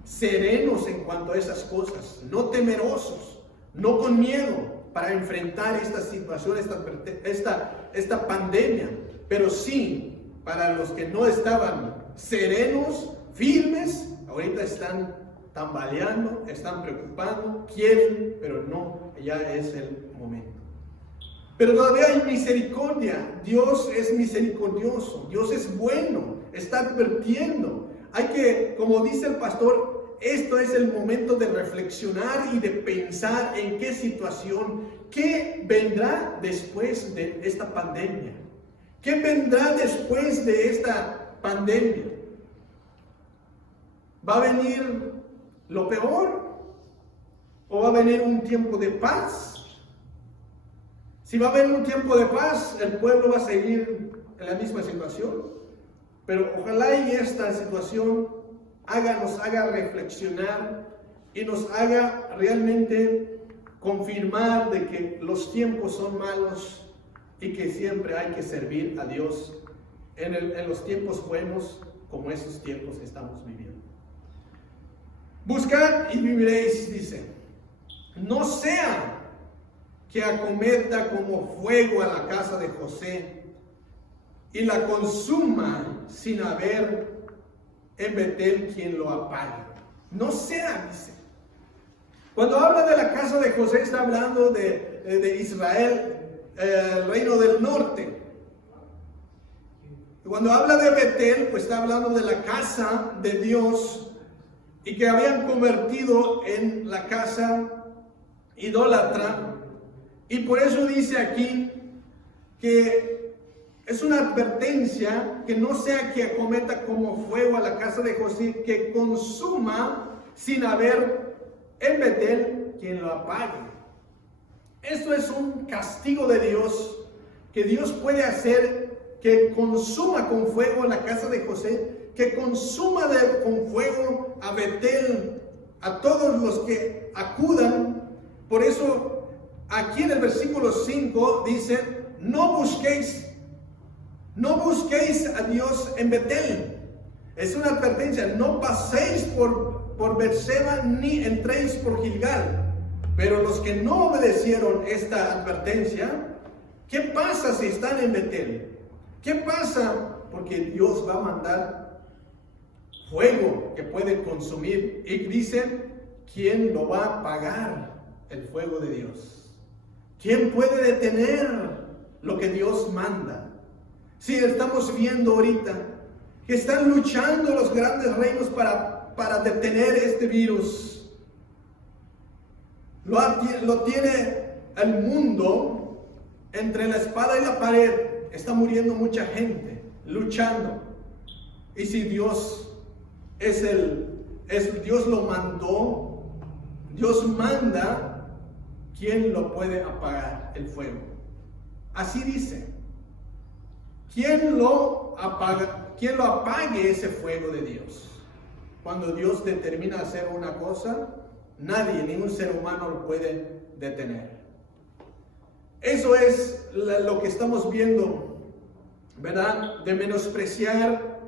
serenos en cuanto a esas cosas, no temerosos, no con miedo para enfrentar esta situación, esta pandemia, pero sí para los que no estaban serenos, firmes, ahorita están tambaleando, están preocupando, quieren, pero no, ya es el momento. Pero todavía hay misericordia. Dios es misericordioso, Dios es bueno, está advirtiendo. Hay que, como dice el pastor, esto es el momento de reflexionar y de pensar en qué situación, qué vendrá después de esta pandemia, qué vendrá después de esta pandemia. ¿Va a venir lo peor o va a venir un tiempo de paz? Si va a haber un tiempo de paz, el pueblo va a seguir en la misma situación. Pero ojalá y esta situación nos haga reflexionar y nos haga realmente confirmar de que los tiempos son malos y que siempre hay que servir a Dios en los tiempos buenos como esos tiempos que estamos viviendo. Buscad y viviréis, dice. No sea que acometa como fuego a la casa de José y la consuma sin haber en Betel quien lo apague. No sea, dice. Cuando habla de la casa de José, está hablando de Israel, el reino del norte. Cuando habla de Betel, pues está hablando de la casa de Dios y que habían convertido en la casa idólatra. Y por eso dice aquí que es una advertencia que no sea que acometa como fuego a la casa de José, que consuma sin haber en Betel quien lo apague. Esto es un castigo de Dios, que Dios puede hacer que consuma con fuego la casa de José, que consuma con fuego a Betel, a todos los que acudan. Por eso aquí en el versículo 5 dice, no busquéis a Dios en Betel. Es una advertencia, no paséis por Berseba ni entréis por Gilgal. Pero los que no obedecieron esta advertencia, ¿qué pasa si están en Betel? ¿Qué pasa? Porque Dios va a mandar fuego que puede consumir. Y dice, ¿quién lo va a apagar? El fuego de Dios. ¿Quién puede detener lo que Dios manda? Si estamos viendo ahorita que están luchando los grandes reinos para detener este virus. Lo tiene el mundo entre la espada y la pared. Está muriendo mucha gente luchando. Y si Dios Dios lo mandó, Dios manda, ¿quién lo puede apagar el fuego? Así dice. ¿Quién lo apague ese fuego de Dios? Cuando Dios determina hacer una cosa, nadie, ningún ser humano lo puede detener. Eso es lo que estamos viendo, ¿verdad? De menospreciar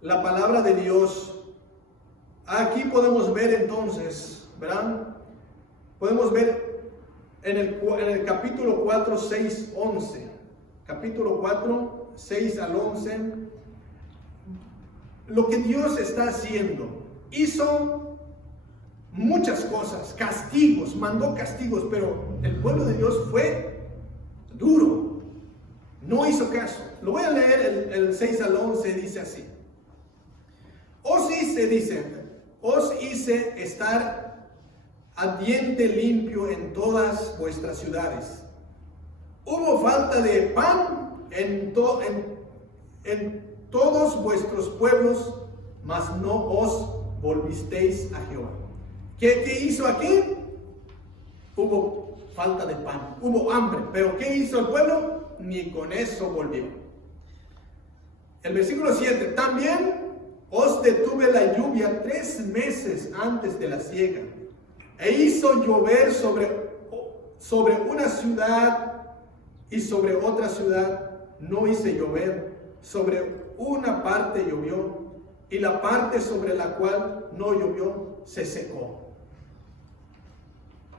la palabra de Dios. Aquí podemos ver entonces, ¿verdad? Podemos ver en el capítulo 4, 6, 11. Capítulo 4, 6 al 11. Lo que Dios está haciendo. Hizo muchas cosas, castigos, mandó castigos, pero el pueblo de Dios fue duro. No hizo caso. Lo voy a leer el 6 al 11, dice así. Os hice estar a diente limpio en todas vuestras ciudades. Hubo falta de pan en todos vuestros pueblos, mas no os volvisteis a Jehová. ¿Qué hizo aquí? Hubo falta de pan, hubo hambre, pero ¿qué hizo el pueblo? Ni con eso volvió. El versículo 7, también os detuve la lluvia 3 meses antes de la siega, e hizo llover sobre una ciudad y sobre otra ciudad no hice llover, sobre una parte llovió, y la parte sobre la cual no llovió se secó.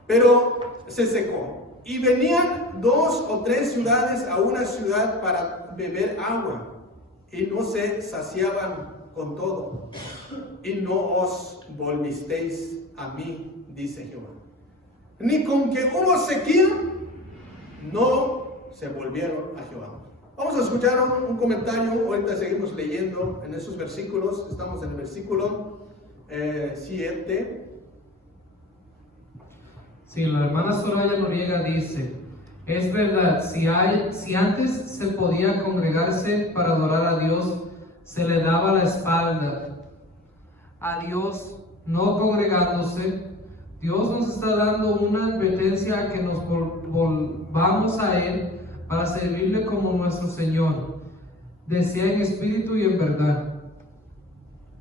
Pero se secó. Y venían 2 o 3 ciudades a una ciudad para beber agua, y no se saciaban con todo. Y no os volvisteis a mí, dice Jehová. Ni con que hubo sequía, no se volvieron a Jehová. Vamos a escuchar un comentario. Ahorita seguimos leyendo en esos versículos. Estamos en el versículo 7. Sí, la hermana Soraya Noriega dice: es verdad, si antes se podía congregarse para adorar a Dios, se le daba la espalda a Dios no congregándose. Dios nos está dando una advertencia a que nos volvamos a Él para servirle como nuestro Señor, desea en espíritu y en verdad.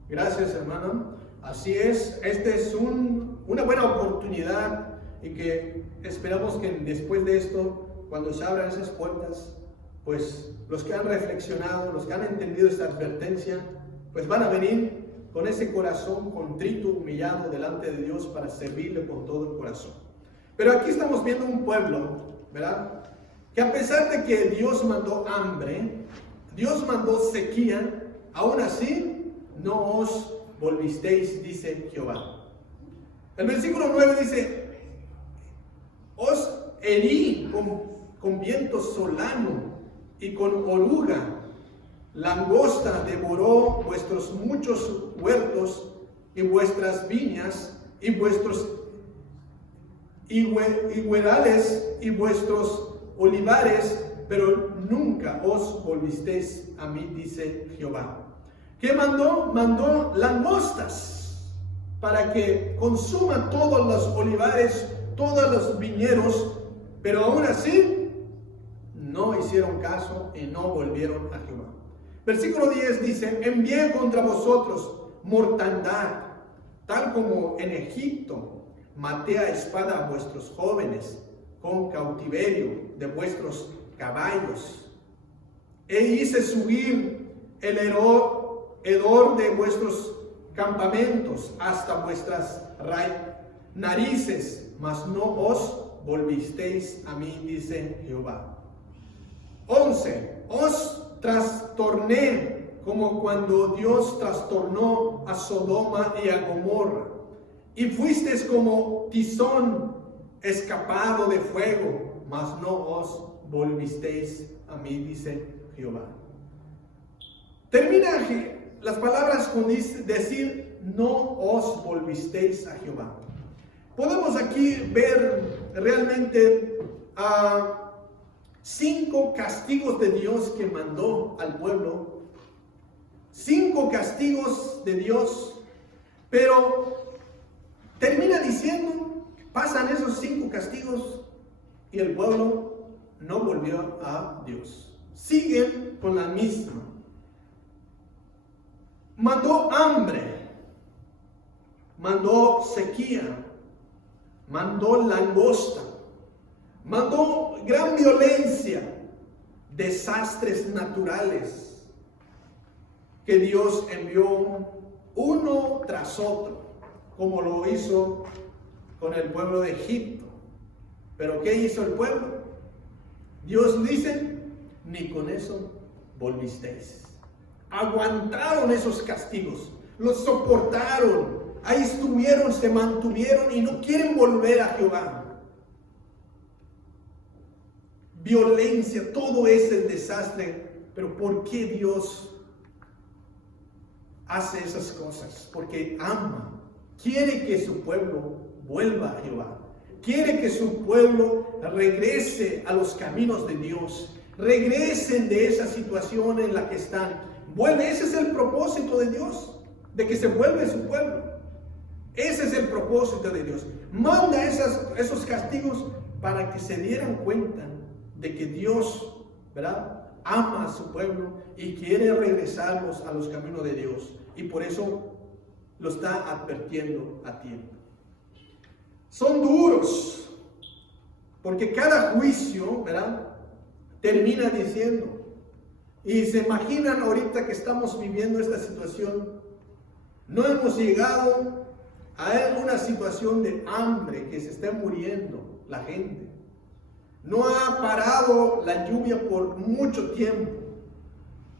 Gracias, hermano. Así es, esta es una buena oportunidad, y que esperamos que después de esto, cuando se abran esas puertas, pues los que han reflexionado, los que han entendido esta advertencia, pues van a venir con ese corazón contrito, humillado delante de Dios para servirle con todo el corazón. Pero aquí estamos viendo un pueblo, ¿verdad?, que a pesar de que Dios mandó hambre, Dios mandó sequía, aún así no os volvisteis, dice Jehová. El versículo 9 dice: os herí con viento solano y con oruga, langosta devoró vuestros muchos huertos y vuestras viñas y vuestros higuerales y vuestros olivares, pero nunca os volvisteis a mí, dice Jehová. ¿Qué mandó? Mandó langostas para que consuma todos los olivares, todos los viñedos, pero aún así no hicieron caso y no volvieron a Jehová. Versículo 10 dice: envié contra vosotros mortandad, tal como en Egipto maté a espada a vuestros jóvenes, con cautiverio de vuestros caballos, e hice subir el hedor de vuestros campamentos hasta vuestras narices, mas no os volvisteis a mí, dice Jehová. 11. Os trastorné como cuando Dios trastornó a Sodoma y a Gomorra, y fuisteis como tizón escapado de fuego, mas no os volvisteis a mí, dice Jehová. Termina las palabras con decir: no os volvisteis a Jehová. Podemos aquí ver realmente 5 castigos de Dios que mandó al pueblo. 5 castigos de Dios, pero termina diciendo: pasan esos 5 castigos y el pueblo no volvió a Dios. Siguen con la misma. Mandó hambre, mandó sequía, mandó langosta, mandó gran violencia, desastres naturales que Dios envió uno tras otro, como lo hizo con el pueblo de Egipto. Pero ¿qué hizo el pueblo? Dios dice: ni con eso volvisteis. Aguantaron esos castigos, los soportaron, ahí estuvieron, se mantuvieron y no quieren volver a Jehová. Violencia, todo ese desastre. Pero ¿por qué Dios hace esas cosas? Porque ama, quiere que su pueblo vuelva a Jehová. Quiere que su pueblo regrese a los caminos de Dios. Regresen de esa situación en la que están. Ese es el propósito de Dios, de que se vuelva su pueblo. Ese es el propósito de Dios. Manda esos castigos para que se dieran cuenta de que Dios, ¿verdad?, ama a su pueblo y quiere regresarlos a los caminos de Dios. Y por eso lo está advirtiendo a tiempo. Son duros, porque cada juicio, ¿verdad?, termina diciendo, y se imaginan ahorita que estamos viviendo esta situación, no hemos llegado a una situación de hambre, que se está muriendo la gente. No ha parado la lluvia por mucho tiempo,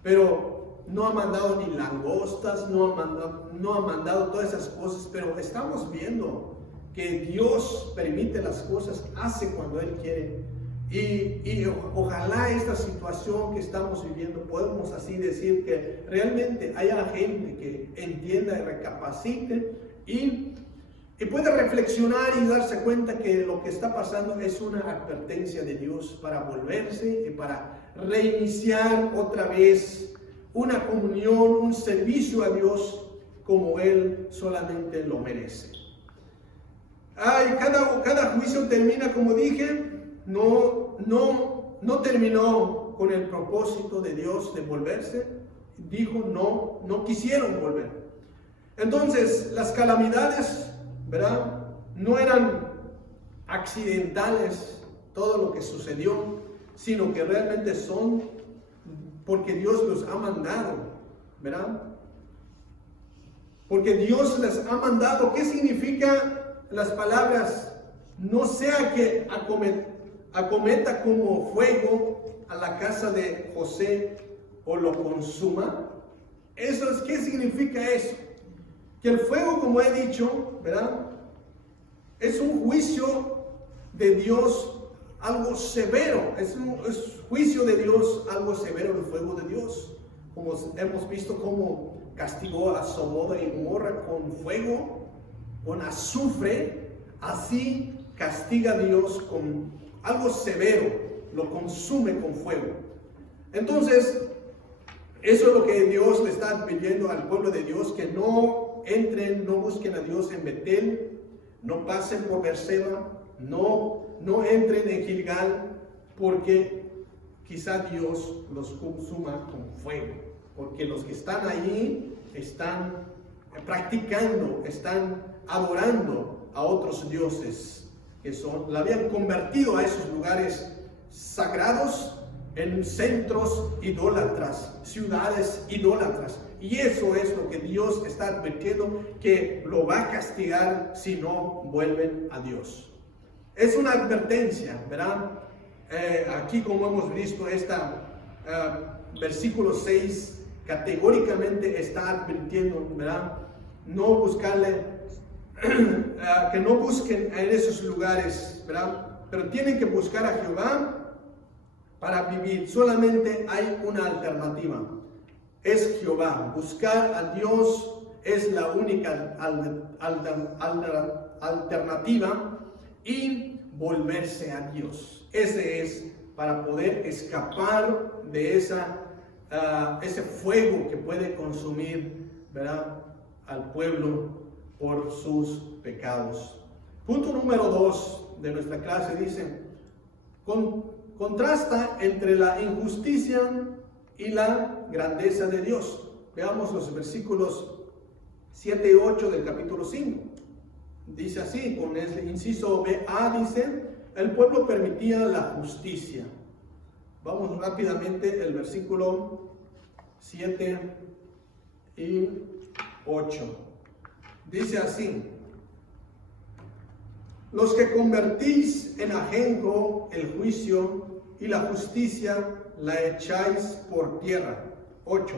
pero no ha mandado ni langostas, no ha mandado todas esas cosas, pero estamos viendo que Dios permite las cosas, hace cuando Él quiere. Y ojalá esta situación que estamos viviendo, podemos así decir que realmente haya gente que entienda y recapacite y pueda reflexionar y darse cuenta que lo que está pasando es una advertencia de Dios para volverse y para reiniciar otra vez una comunión, un servicio a Dios como Él solamente lo merece. Cada juicio termina, como dije, no terminó con el propósito de Dios de volverse. Dijo no quisieron volver. Entonces las calamidades, ¿verdad?, no eran accidentales todo lo que sucedió, sino que realmente son porque Dios los ha mandado, ¿verdad? Porque Dios les ha mandado. ¿Qué significa las palabras? No sea que acometa como fuego a la casa de José o lo consuma. ¿Qué significa eso? Que el fuego, como he dicho, ¿verdad?, es un juicio de Dios algo severo. Es juicio de Dios algo severo, el fuego de Dios. Como hemos visto cómo castigó a Sodoma y Gomorra con fuego, con azufre, así castiga a Dios con algo severo, lo consume con fuego. Entonces, eso es lo que Dios le está pidiendo al pueblo de Dios, que no entren, no busquen a Dios en Betel, no pasen por Berseba, no entren en Gilgal, porque quizá Dios los consuma con fuego, porque los que están allí están practicando, están adorando a otros dioses que la habían convertido a esos lugares sagrados en centros idólatras, ciudades idólatras. Y eso es lo que Dios está advirtiendo, que lo va a castigar si no vuelven a Dios. Es una advertencia, ¿verdad? Aquí, como hemos visto, versículo 6 categóricamente está advirtiendo, ¿verdad? No buscarle, que no busquen en esos lugares, ¿verdad? Pero tienen que buscar a Jehová para vivir. Solamente hay una alternativa. Es Jehová. Buscar a Dios es la única alternativa, y volverse a Dios. Ese es para poder escapar de ese fuego que puede consumir, ¿verdad?, al pueblo por sus pecados. Punto número 2 de nuestra clase dice: contrasta entre la injusticia y la grandeza de Dios. Veamos los versículos 7 y 8 del capítulo 5. Dice así, con el inciso BA, dice: el pueblo permitía la justicia. Vamos rápidamente el versículo 7 y 8. Dice así: los que convertís en ajenjo el juicio y la justicia la echáis por tierra. 8.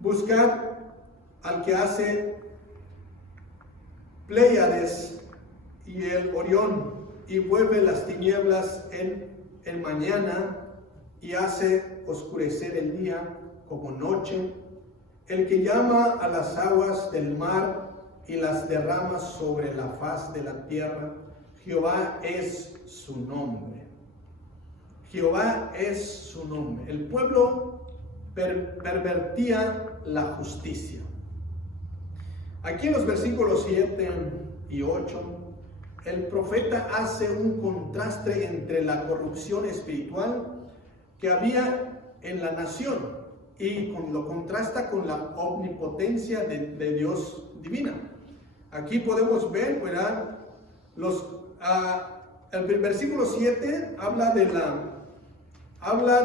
Buscad al que hace Pléyades y el Orión, y vuelve las tinieblas en mañana, y hace oscurecer el día como noche, el que llama a las aguas del mar y las derrama sobre la faz de la tierra. Jehová es su nombre. Jehová es su nombre. El pueblo pervertía la justicia. Aquí en los versículos 7 y 8, el profeta hace un contraste entre la corrupción espiritual que había en la nación y lo contrasta con la omnipotencia de Dios divina. Aquí podemos ver, ¿verdad? El versículo 7 habla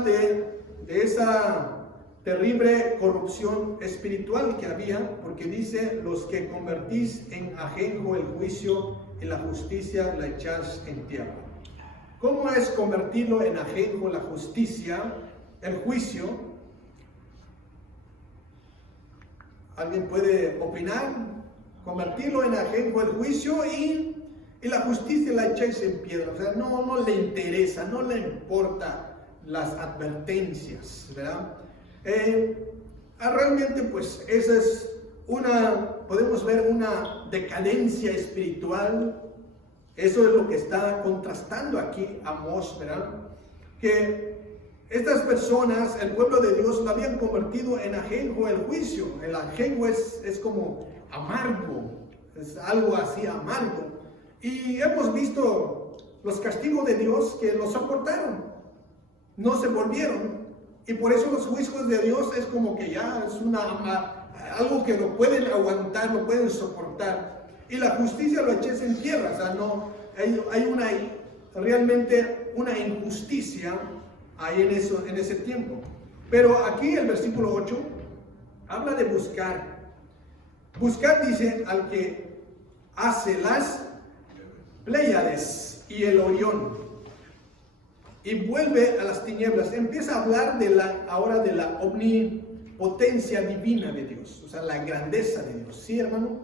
de esa terrible corrupción espiritual que había, porque dice: los que convertís en ajenjo el juicio y la justicia la echáis en tierra. ¿Cómo es convertirlo en ajenjo la justicia, el juicio? ¿Alguien puede opinar? Convertirlo en ajenjo el juicio y la justicia la echáis en piedra. O sea, no le interesa, no le importa las advertencias, ¿verdad? Realmente, pues, esa es podemos ver una decadencia espiritual. Eso es lo que está contrastando aquí Amós, ¿verdad? Que estas personas, el pueblo de Dios, lo habían convertido en ajenjo el juicio. El ajenjo es como amargo, es algo así amargo. Y hemos visto los castigos de Dios que los soportaron, no se volvieron. Y por eso los juicios de Dios es como que ya es algo que lo pueden aguantar, lo pueden soportar. Y la justicia lo eches en tierra. O sea, no hay realmente una injusticia ahí en ese tiempo. Pero aquí el versículo 8 habla de buscar. Buscar, dice, al que hace las Pléyades y el Orión, y vuelve a las tinieblas. Empieza a hablar ahora de la omnipotencia divina de Dios, o sea, la grandeza de Dios. ¿Sí, hermano?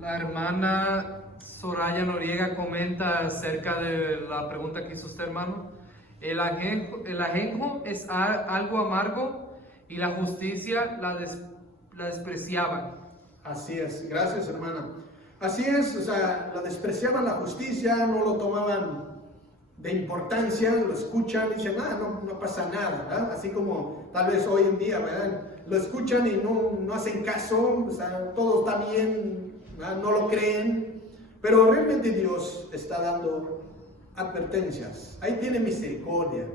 La hermana Soraya Noriega comenta acerca de la pregunta que hizo usted, hermano. El ajenjo es algo amargo y la justicia la despreciaban. Así es, gracias, hermana. Así es, o sea, la despreciaban la justicia, no lo tomaban de importancia, lo escuchan y dicen: no pasa nada, ¿verdad? Así como tal vez hoy en día, ¿verdad? Lo escuchan y no hacen caso, o sea, todo está bien, ¿verdad? No lo creen, pero realmente Dios está dando advertencias. Ahí tiene misericordia,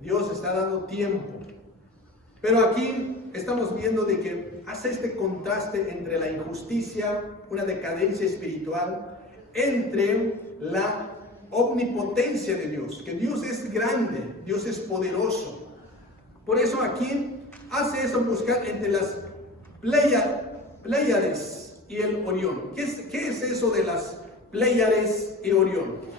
Dios está dando tiempo. Pero aquí estamos viendo de que hace este contraste entre la injusticia, una decadencia espiritual, entre la omnipotencia de Dios, que Dios es grande, Dios es poderoso. Por eso aquí hace eso, buscar entre las Pléyades y el Orión. ¿Qué es eso de las Pléyades y Orión?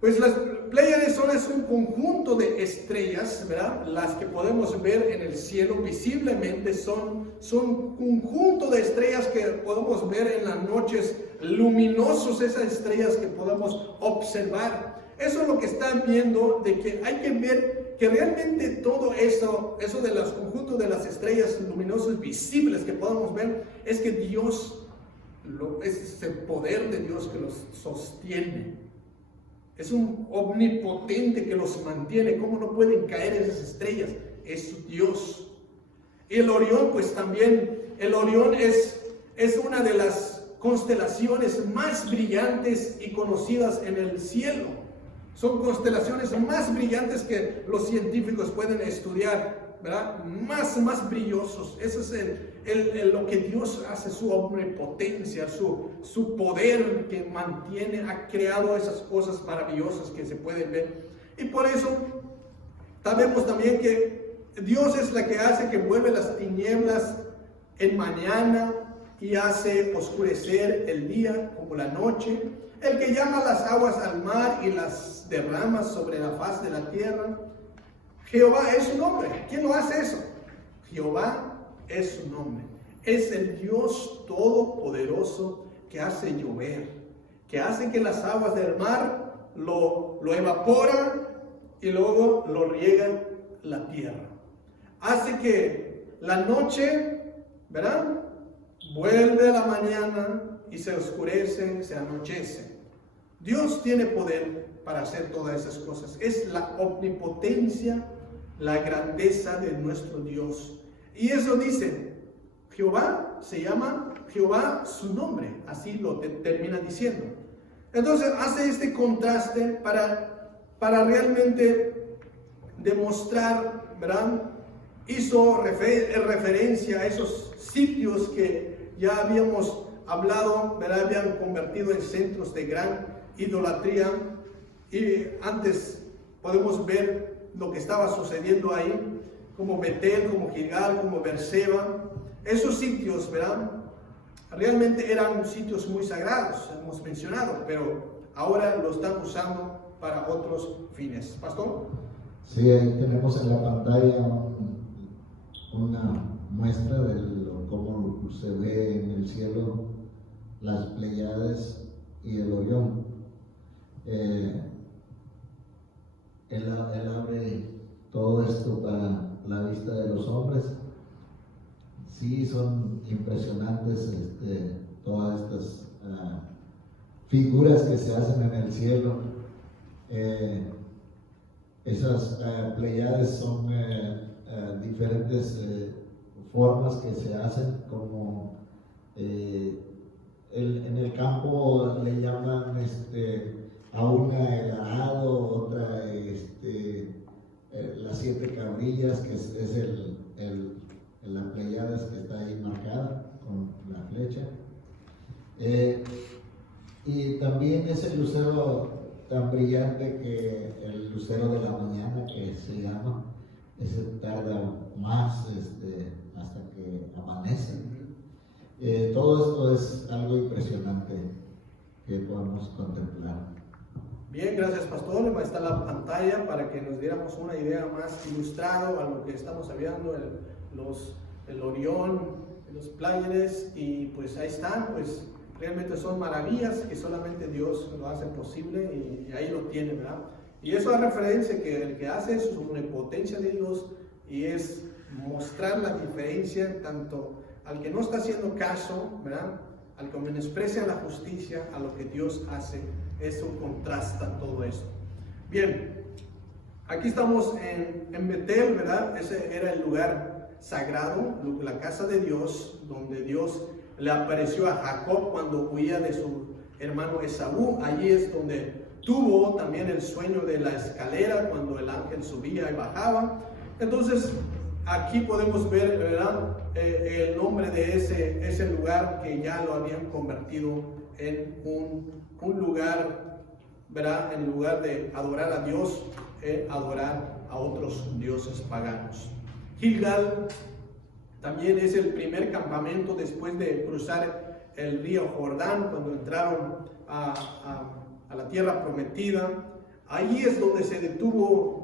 Pues las Pléyades es un conjunto de estrellas, ¿verdad? Las que podemos ver en el cielo visiblemente son un conjunto de estrellas que podemos ver en las noches, luminosos, esas estrellas que podemos observar. Eso es lo que están viendo, de que hay que ver que realmente todo eso de los conjuntos de las estrellas luminosas visibles que podemos ver, es que Dios, es el poder de Dios que los sostiene. Es un omnipotente que los mantiene. ¿Cómo no pueden caer esas estrellas? Es Dios. Y el Orión, pues también, el Orión es una de las constelaciones más brillantes y conocidas en el cielo. Son constelaciones más brillantes que los científicos pueden estudiar, ¿verdad? Más brillosos. Eso es lo que Dios hace, su omnipotencia, su poder que mantiene, ha creado esas cosas maravillosas que se pueden ver. Y por eso sabemos también que Dios es la que hace que vuelve las tinieblas en mañana y hace oscurecer el día como la noche. El que llama las aguas al mar y las derrama sobre la faz de la tierra. Jehová es su nombre. ¿Quién lo hace eso? Jehová es su nombre. Es el Dios todopoderoso que hace llover, que hace que las aguas del mar lo evaporan y luego lo riega la tierra. Hace que la noche, ¿verdad? Vuelve a la mañana y se oscurece, se anochece. Dios tiene poder para hacer todas esas cosas. Es la omnipotencia, la grandeza de nuestro Dios. Y eso dice, Jehová se llama Jehová su nombre, así lo termina diciendo. Entonces hace este contraste para realmente demostrar, ¿verdad? Hizo referencia a esos sitios que ya habíamos hablado, ¿verdad? Habían convertido en centros de gran idolatría. Y antes podemos ver lo que estaba sucediendo ahí, como Betel, como Gilgal, como Beerseba. Esos sitios, ¿verdad? Realmente eran sitios muy sagrados, hemos mencionado, pero ahora lo están usando para otros fines. ¿Pastor? Sí, ahí tenemos en la pantalla una muestra de cómo se ve en el cielo las Pléyades y el Orión. Él abre todo esto para la vista de los hombres. Sí, son impresionantes todas estas figuras que se hacen en el cielo. Esas Pléyades son diferentes formas que se hacen, como en el campo le llaman a una el arado, otra las 7 cabrillas, que es la Pléyades que está ahí marcada con la flecha. Y también ese lucero tan brillante, que el lucero de la mañana, que se llama, ese tarda más hasta que amanece. Todo esto es algo impresionante que podemos contemplar. Bien, gracias, pastor. Ahí está la pantalla para que nos diéramos una idea más ilustrada a lo que estamos hablando, el Orión, los Pléyades, y pues ahí están, pues realmente son maravillas que solamente Dios lo hace posible, y ahí lo tiene, ¿verdad? Y eso es referencia que el que hace es una potencia de Dios, y es mostrar la diferencia tanto al que no está haciendo caso, ¿verdad? Al que menosprecia la justicia, a lo que Dios hace. Eso contrasta todo eso. Bien, aquí estamos en Betel, ¿verdad? Ese era el lugar sagrado, la casa de Dios, donde Dios le apareció a Jacob cuando huía de su hermano Esaú. Allí es donde tuvo también el sueño de la escalera, cuando el ángel subía y bajaba. Entonces, aquí podemos ver, ¿verdad? El nombre de ese lugar, que ya lo habían convertido en un lugar, ¿verdad? En lugar de adorar a Dios, adorar a otros dioses paganos. Gilgal también es el primer campamento después de cruzar el río Jordán, cuando entraron a la tierra prometida. Allí es donde se detuvo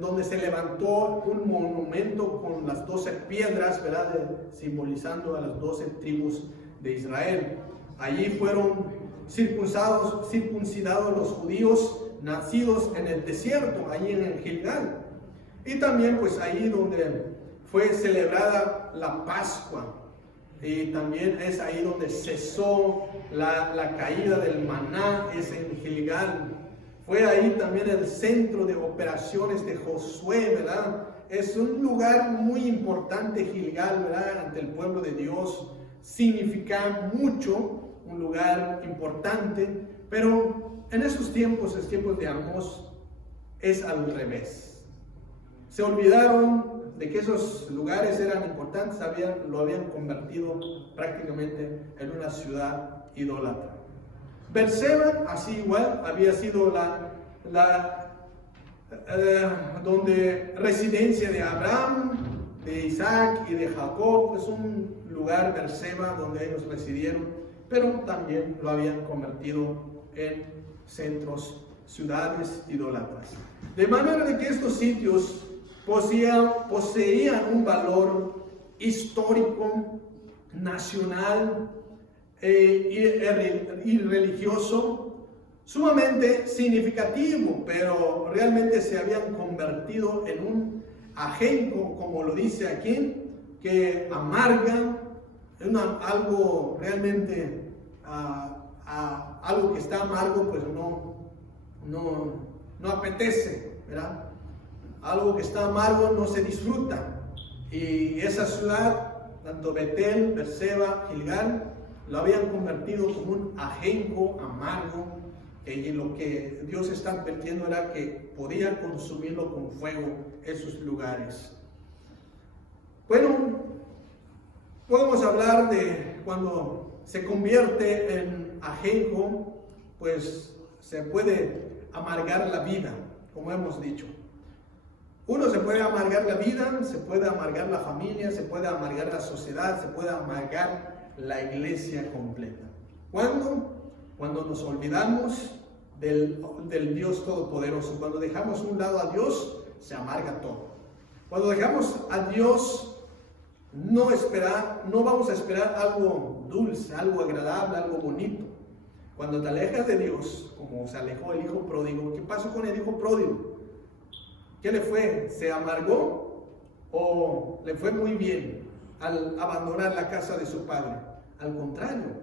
donde se levantó un monumento con las 12 piedras, ¿verdad? Simbolizando a las 12 tribus de Israel. Allí fueron circuncidados los judíos nacidos en el desierto, allí en el Gilgal. Y también pues allí donde fue celebrada la Pascua, y también es ahí donde cesó la caída del maná, es en Gilgal. Fue ahí también el centro de operaciones de Josué, ¿verdad? Es un lugar muy importante, Gilgal, ¿verdad? Ante el pueblo de Dios. Significa mucho, un lugar importante, pero en esos tiempos, los tiempos de Amós, es al revés. Se olvidaron de que esos lugares eran importantes, lo habían convertido prácticamente en una ciudad idólatra. Beerseba, así igual, había sido donde residencia de Abraham, de Isaac y de Jacob. Es un lugar, Beerseba, donde ellos residieron, pero también lo habían convertido en centros, ciudades idólatras. De manera de que estos sitios poseían un valor histórico, nacional, y religioso sumamente significativo, pero realmente se habían convertido en un ajenco, como lo dice aquí, que amarga, algo realmente, algo que está amargo, pues no apetece, ¿verdad? Algo que está amargo no se disfruta. Y esa ciudad, tanto Betel, Berseba, Gilgal, lo habían convertido como un ajenco amargo, y lo que Dios está advirtiendo era que podía consumirlo con fuego esos lugares. Bueno, podemos hablar de cuando se convierte en ajenco, pues se puede amargar la vida, como hemos dicho. Uno se puede amargar la vida, se puede amargar la familia, se puede amargar la sociedad, se puede amargar la iglesia completa. ¿Cuándo? Cuando nos olvidamos del Dios Todopoderoso. Cuando dejamos a un lado a Dios, se amarga todo. Cuando dejamos a Dios, no vamos a esperar algo dulce, algo agradable, algo bonito. Cuando te alejas de Dios, como se alejó el hijo pródigo, ¿qué pasó con el hijo pródigo? ¿Qué le fue? ¿Se amargó o le fue muy bien al abandonar la casa de su padre? Al contrario,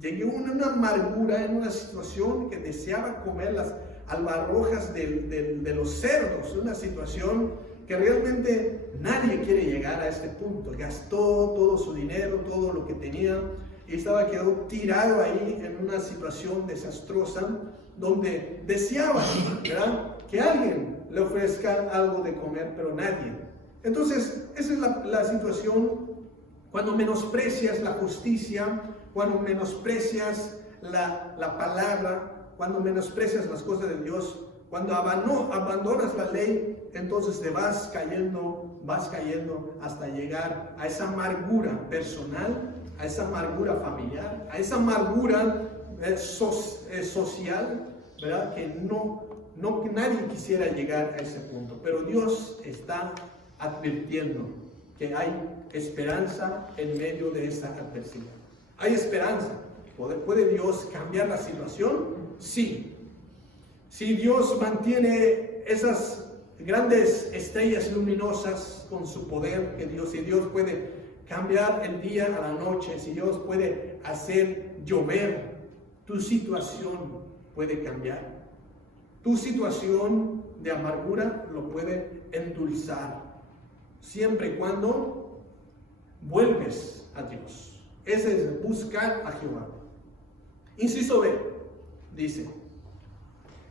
llegó una amargura en una situación que deseaba comer las albarrojas de los cerdos, una situación que realmente nadie quiere llegar a este punto. Gastó todo su dinero, todo lo que tenía, y quedó tirado ahí en una situación desastrosa donde deseaba, ¿verdad?, que alguien le ofrezca algo de comer, pero nadie. Entonces, esa es la situación cuando menosprecias la justicia, cuando menosprecias la palabra, cuando menosprecias las cosas de Dios, cuando abandonas la ley, entonces te vas cayendo hasta llegar a esa amargura personal, a esa amargura familiar, a esa amargura social, ¿verdad? Que nadie quisiera llegar a ese punto. Pero Dios está advirtiendo que hay esperanza en medio de esa adversidad. Hay esperanza. ¿Puede Dios cambiar la situación? Sí. Si Dios mantiene esas grandes estrellas luminosas con su poder, si Dios puede cambiar el día a la noche, si Dios puede hacer llover, tu situación puede cambiar. Tu situación de amargura lo puede endulzar, siempre y cuando vuelves a Dios. Ese es buscar a Jehová. Inciso B, dice: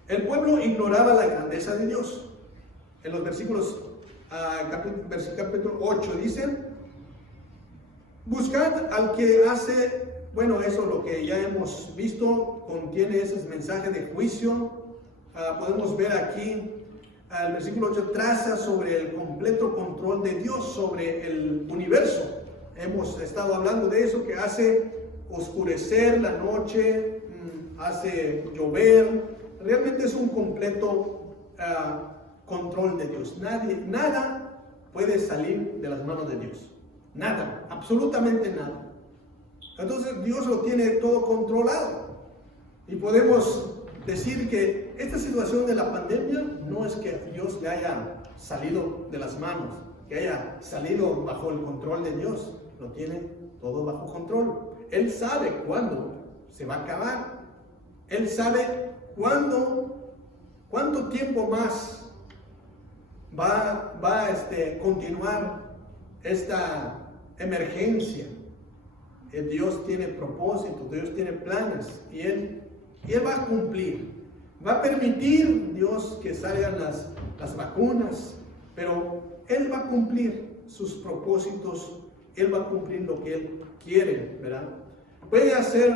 el pueblo ignoraba la grandeza de Dios. En los versículos, capítulo 8 dice: buscad al que hace, bueno, eso lo que ya hemos visto, contiene esos mensajes de juicio. Podemos ver aquí, el versículo 8 traza sobre el completo control de Dios sobre el universo. Hemos estado hablando de eso, que hace oscurecer la noche, hace llover. Realmente es un completo control de Dios. Nada puede salir de las manos de Dios. Nada, absolutamente nada. Entonces Dios lo tiene todo controlado. Y podemos decir que esta situación de la pandemia no es que Dios le haya salido de las manos, que haya salido bajo el control de Dios. Lo tiene todo bajo control. Él sabe cuándo se va a acabar. Él sabe cuánto tiempo más va a continuar esta emergencia. Dios tiene propósitos, Dios tiene planes, y Él va a cumplir. Va a permitir Dios que salgan las vacunas, pero Él va a cumplir sus propósitos. Él va a cumplir lo que Él quiere, ¿verdad? Puede hacer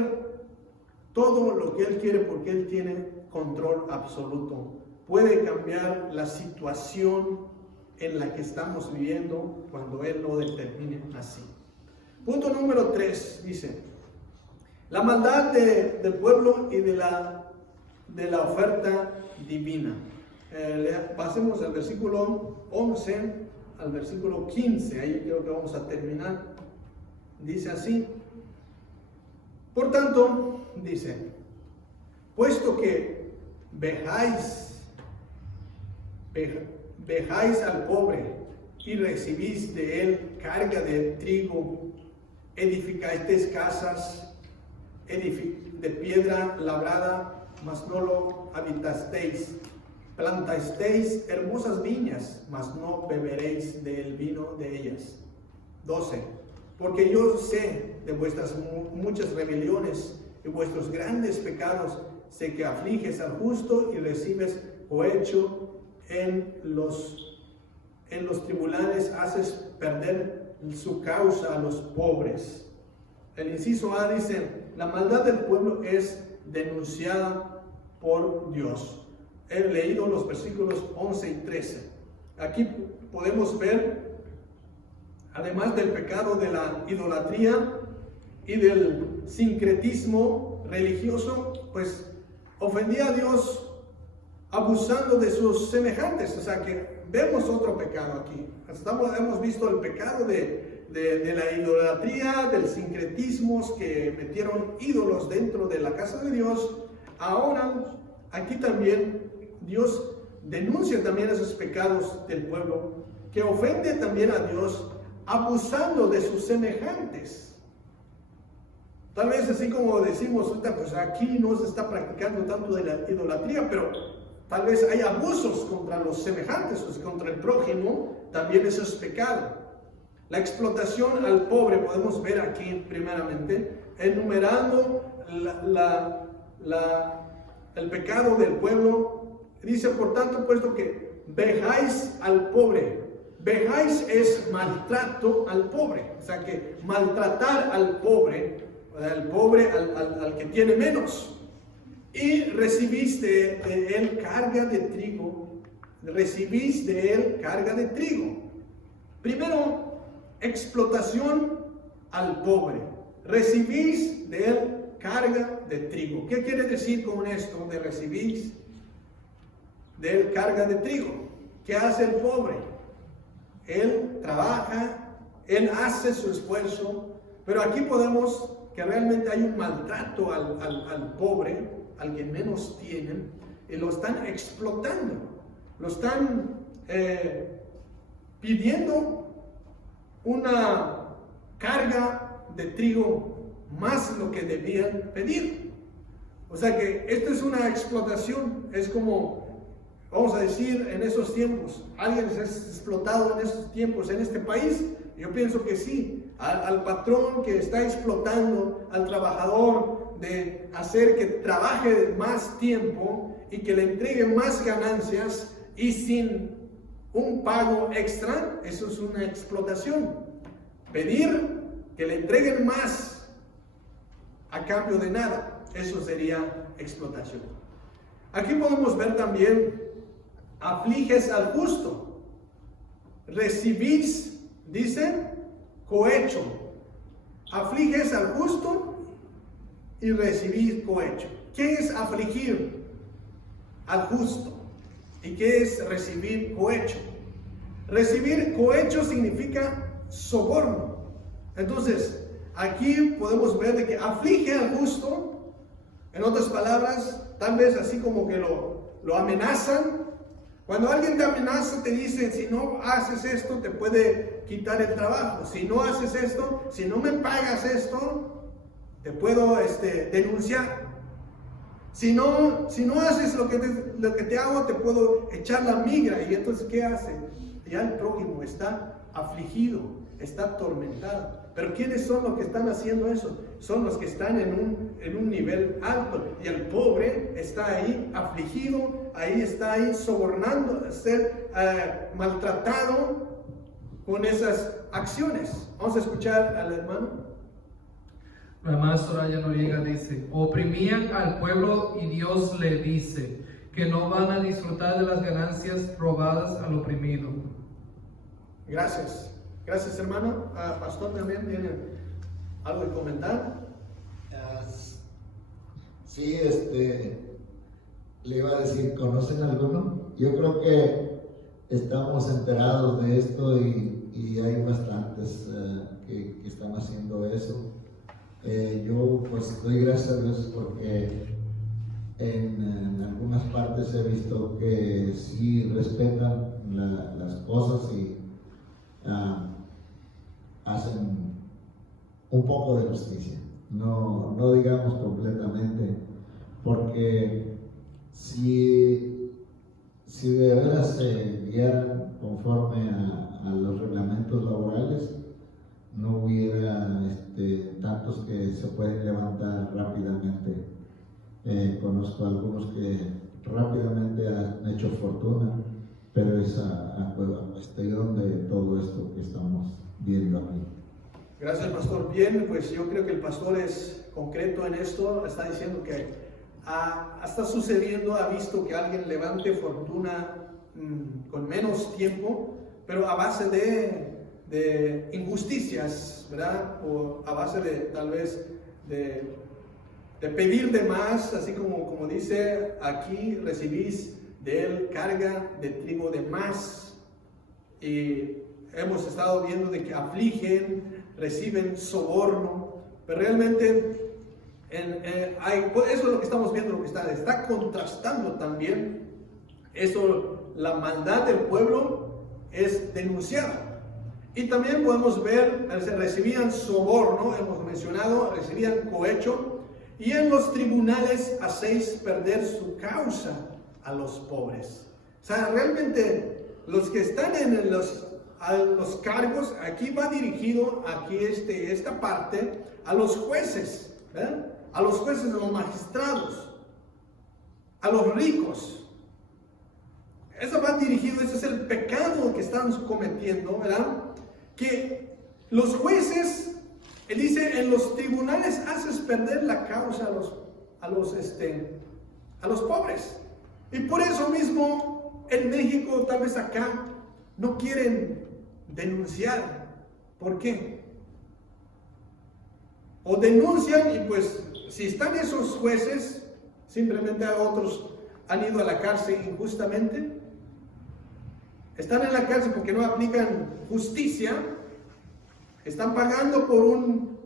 todo lo que Él quiere porque Él tiene control absoluto. Puede cambiar la situación en la que estamos viviendo cuando Él lo determine así. Punto número 3 dice: la maldad del pueblo y de la oferta divina. Pasemos al versículo 11 al versículo 15, ahí creo que vamos a terminar. Dice así: por tanto, dice, puesto que vejáis al pobre y recibís de él carga de trigo, edificasteis casas de piedra labrada, mas no lo habitasteis, plantasteis hermosas viñas, mas no beberéis del vino de ellas. 12. Porque yo sé de vuestras muchas rebeliones y vuestros grandes pecados, sé que afliges al justo y recibes cohecho en los tribunales, haces perder su causa a los pobres. El inciso A dice, la maldad del pueblo es denunciada por Dios. He leído los versículos 11 y 13. Aquí podemos ver, además del pecado de la idolatría y del sincretismo religioso, pues ofendía a Dios abusando de sus semejantes. O sea que vemos otro pecado aquí. Hemos visto el pecado de la idolatría, del sincretismo, que metieron ídolos dentro de la casa de Dios. Ahora, aquí también Dios denuncia también esos pecados del pueblo, que ofende también a Dios, abusando de sus semejantes. Tal vez así como decimos, pues aquí no se está practicando tanto de la idolatría, pero tal vez hay abusos contra los semejantes, pues contra el prójimo, también eso es pecado. La explotación al pobre podemos ver aquí primeramente, enumerando el pecado del pueblo. Dice, por tanto, puesto que vejáis al pobre. Vejáis es maltrato al pobre, o sea que maltratar al pobre al que tiene menos. Y recibís de él carga de trigo, recibís de él carga de trigo. Primero, explotación al pobre, recibís de él carga de trigo. ¿Qué quiere decir con esto de recibís de él carga de trigo? ¿Qué hace el pobre? Él trabaja, él hace su esfuerzo, pero aquí podemos que realmente hay un maltrato al pobre, al que menos tienen, y lo están explotando, lo están pidiendo una carga de trigo más lo que debían pedir. O sea que esto es una explotación, es como, vamos a decir, en esos tiempos, ¿alguien es explotado en esos tiempos en este país? Yo pienso que sí. Al patrón que está explotando al trabajador de hacer que trabaje más tiempo y que le entregue más ganancias y sin un pago extra, eso es una explotación. Pedir que le entreguen más a cambio de nada, eso sería explotación. Aquí podemos ver también, afliges al justo, recibís, dice, cohecho. Afliges al justo y recibís cohecho. ¿Qué es afligir al justo? ¿Y qué es recibir cohecho? Recibir cohecho significa soborno. Entonces, aquí podemos ver de que aflige al justo, en otras palabras, tal vez así como que lo amenazan. Cuando alguien te amenaza, te dice, si no haces esto, te puede quitar el trabajo. Si no haces esto, si no me pagas esto, te puedo denunciar. Si no haces lo que te hago, te puedo echar la migra. Y entonces, ¿qué hace? Ya el prójimo está afligido, está atormentado. Pero ¿quiénes son los que están haciendo eso? Son los que están en un nivel alto. Y el pobre está ahí afligido, está ahí sobornando, ser maltratado con esas acciones. Vamos a escuchar al hermano. La hermana Soraya Noriega dice, oprimían al pueblo y Dios le dice que no van a disfrutar de las ganancias robadas al oprimido. Gracias. Gracias, hermano. Pastor, también tiene algo que comentar. Sí, le iba a decir, ¿conocen alguno? Yo creo que estamos enterados de esto y hay bastantes que están haciendo eso. Yo pues doy gracias a Dios porque en algunas partes he visto que sí respetan las cosas hacen un poco de justicia, no digamos completamente, porque si de veras se guiaran conforme a los reglamentos laborales, no hubiera tantos que se pueden levantar rápidamente. Conozco algunos que rápidamente han hecho fortuna, pero es a cuestión de todo esto que estamos viendo aquí. Gracias, pastor. Bien, pues yo creo que el pastor es concreto en esto. Está diciendo que está sucediendo, ha visto que alguien levante fortuna con menos tiempo, pero a base de injusticias, ¿verdad? O a base de tal vez de pedir de más, así como dice aquí, recibís de él carga de trigo de más. Y hemos estado viendo de que afligen, reciben soborno, pero realmente eso es lo que estamos viendo, lo que está contrastando también. Eso, la maldad del pueblo es denunciada. Y también podemos ver, recibían soborno, hemos mencionado, recibían cohecho, y en los tribunales hacéis perder su causa a los pobres. O sea, realmente los que están en los cargos, aquí va dirigido, aquí esta parte, a los jueces, ¿verdad? A los jueces, a los magistrados, a los ricos. Eso va dirigido, ese es el pecado que estamos cometiendo, ¿verdad? Que los jueces, él dice, en los tribunales haces perder la causa a los pobres. Y por eso mismo en México, tal vez acá, no quieren denunciar. ¿Por qué? O denuncian y pues si están esos jueces, simplemente a otros han ido a la cárcel injustamente. Están en la cárcel porque no aplican justicia. Están pagando por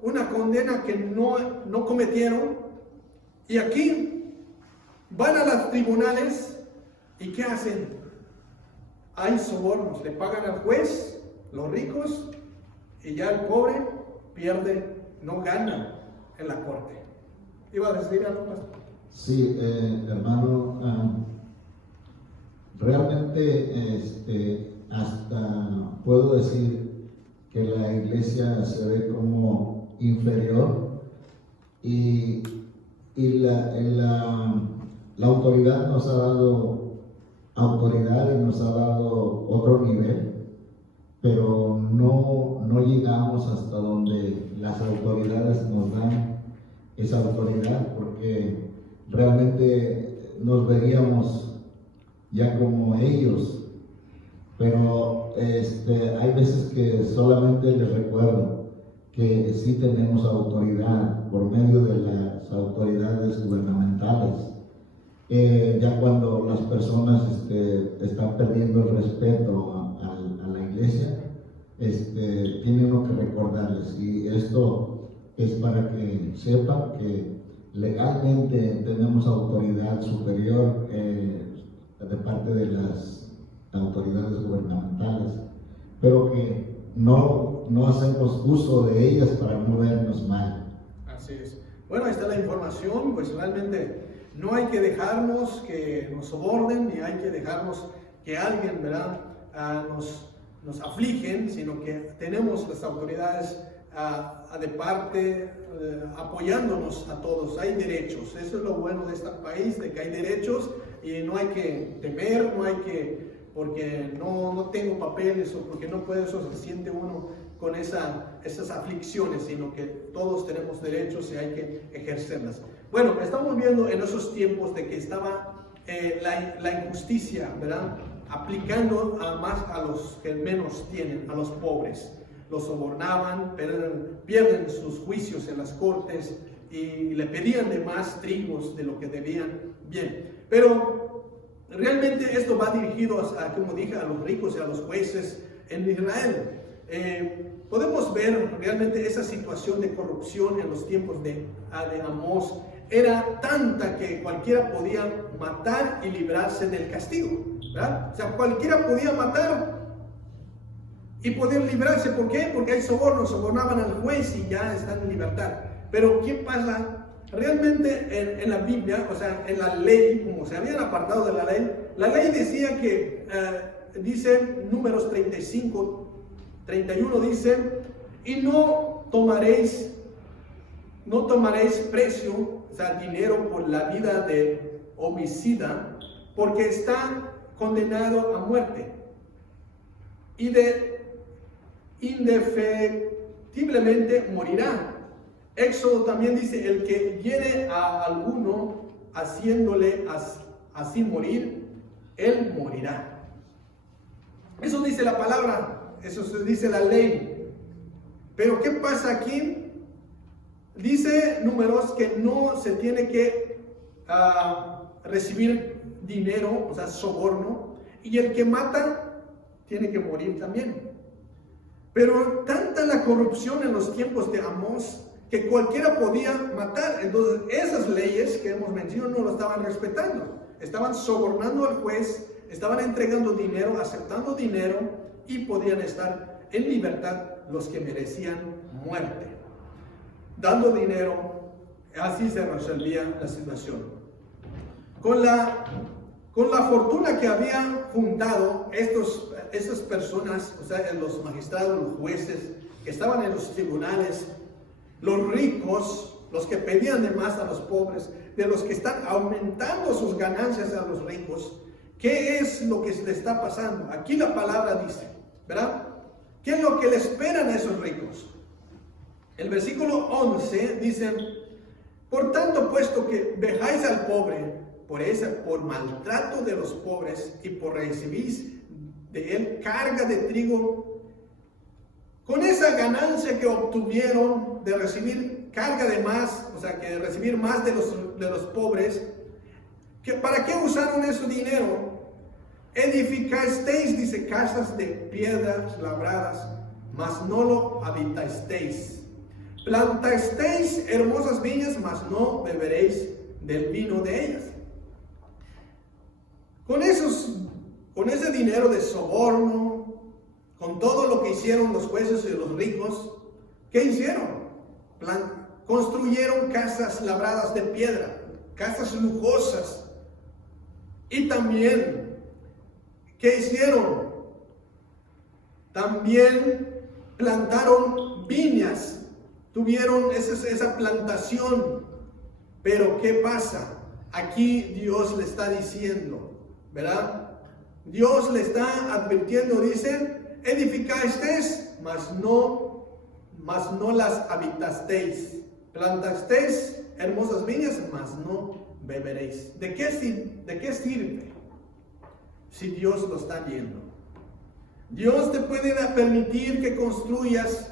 una condena que no cometieron. Y aquí van a los tribunales y ¿qué hacen? Hay sobornos. Le pagan al juez, los ricos, y ya el pobre pierde, no gana en la corte. ¿Iba a decir algo más? Sí, hermano, realmente hasta puedo decir que la iglesia se ve como inferior y la autoridad nos ha dado autoridad y nos ha dado otro nivel, pero no llegamos hasta donde las autoridades nos dan esa autoridad, porque realmente nos veríamos ya como ellos, pero hay veces que solamente les recuerdo que sí tenemos autoridad por medio de las autoridades gubernamentales. Ya cuando las personas están perdiendo el respeto a la iglesia, tiene uno que recordarles, y esto es para que sepan que legalmente tenemos autoridad superior de parte de las autoridades gubernamentales, pero que no hacemos uso de ellas para no vernos mal. Así es. Bueno, ahí está la información, pues realmente no hay que dejarnos que nos sobornen, ni hay que dejarnos que alguien, ¿verdad?, nos afligen, sino que tenemos las autoridades de parte apoyándonos a todos. Hay derechos, eso es lo bueno de este país, de que hay derechos y no hay que temer, no hay que, porque no tengo papeles o porque no puede, eso se siente uno con esas aflicciones, sino que todos tenemos derechos y hay que ejercerlas. Bueno, estamos viendo en esos tiempos de que estaba la injusticia, ¿verdad?, aplicando más a los que menos tienen, a los pobres. Los sobornaban, pierden sus juicios en las cortes y le pedían de más trigos de lo que debían. Bien, pero realmente esto va dirigido como dije, a los ricos y a los jueces en Israel. Podemos ver realmente esa situación de corrupción en los tiempos de Amós. Era tanta que cualquiera podía matar y librarse del castigo, ¿verdad? O sea, cualquiera podía matar y poder librarse. ¿Por qué? Porque hay sobornos, sobornaban al juez y ya están en libertad. Pero ¿qué pasa? Realmente en la Biblia, o sea, en la ley, como se habían apartado de la ley decía que, dice Números 35, 31, dice, y no tomaréis precio, o sea, dinero por la vida de homicida, porque está condenado a muerte. Y indefectiblemente morirá. Éxodo también dice, el que hiere a alguno haciéndole así morir, él morirá. Eso dice la palabra, eso se dice la ley. Pero ¿qué pasa aquí? Dice Números que no se tiene que recibir dinero, o sea, soborno, y el que mata tiene que morir también. Pero tanta la corrupción en los tiempos de Amós que cualquiera podía matar. Entonces esas leyes que hemos mencionado no lo estaban respetando. Estaban sobornando al juez, estaban entregando dinero, aceptando dinero, y podían estar en libertad los que merecían muerte. Dando dinero, así se resolvía la situación. Con la fortuna que habían juntado estas personas, o sea, los magistrados, los jueces que estaban en los tribunales, los ricos, los que pedían de más a los pobres, de los que están aumentando sus ganancias a los ricos, ¿qué es lo que le está pasando? Aquí la palabra dice, ¿verdad? ¿Qué es lo que le esperan a esos ricos? El versículo 11 dice, por tanto, puesto que vejáis al pobre, por maltrato de los pobres, y por recibir de él carga de trigo, con esa ganancia que obtuvieron de recibir carga de más, o sea, que de recibir más de los pobres, ¿para qué usaron ese dinero? Edificasteis, dice, casas de piedras labradas, mas no lo habitasteis. Plantasteis hermosas viñas, mas no beberéis del vino de ellas. Con ese dinero de soborno, con todo lo que hicieron los jueces y los ricos, ¿qué hicieron? Construyeron casas labradas de piedra, casas lujosas. Y también, ¿qué hicieron? También plantaron viñas, tuvieron esa plantación. Pero ¿qué pasa? Aquí Dios le está diciendo, ¿verdad? Dios le está advirtiendo, dice, edificasteis, mas no las habitasteis. Plantasteis hermosas viñas, mas no beberéis. ¿De qué sirve si Dios lo está viendo? Dios te puede permitir que construyas,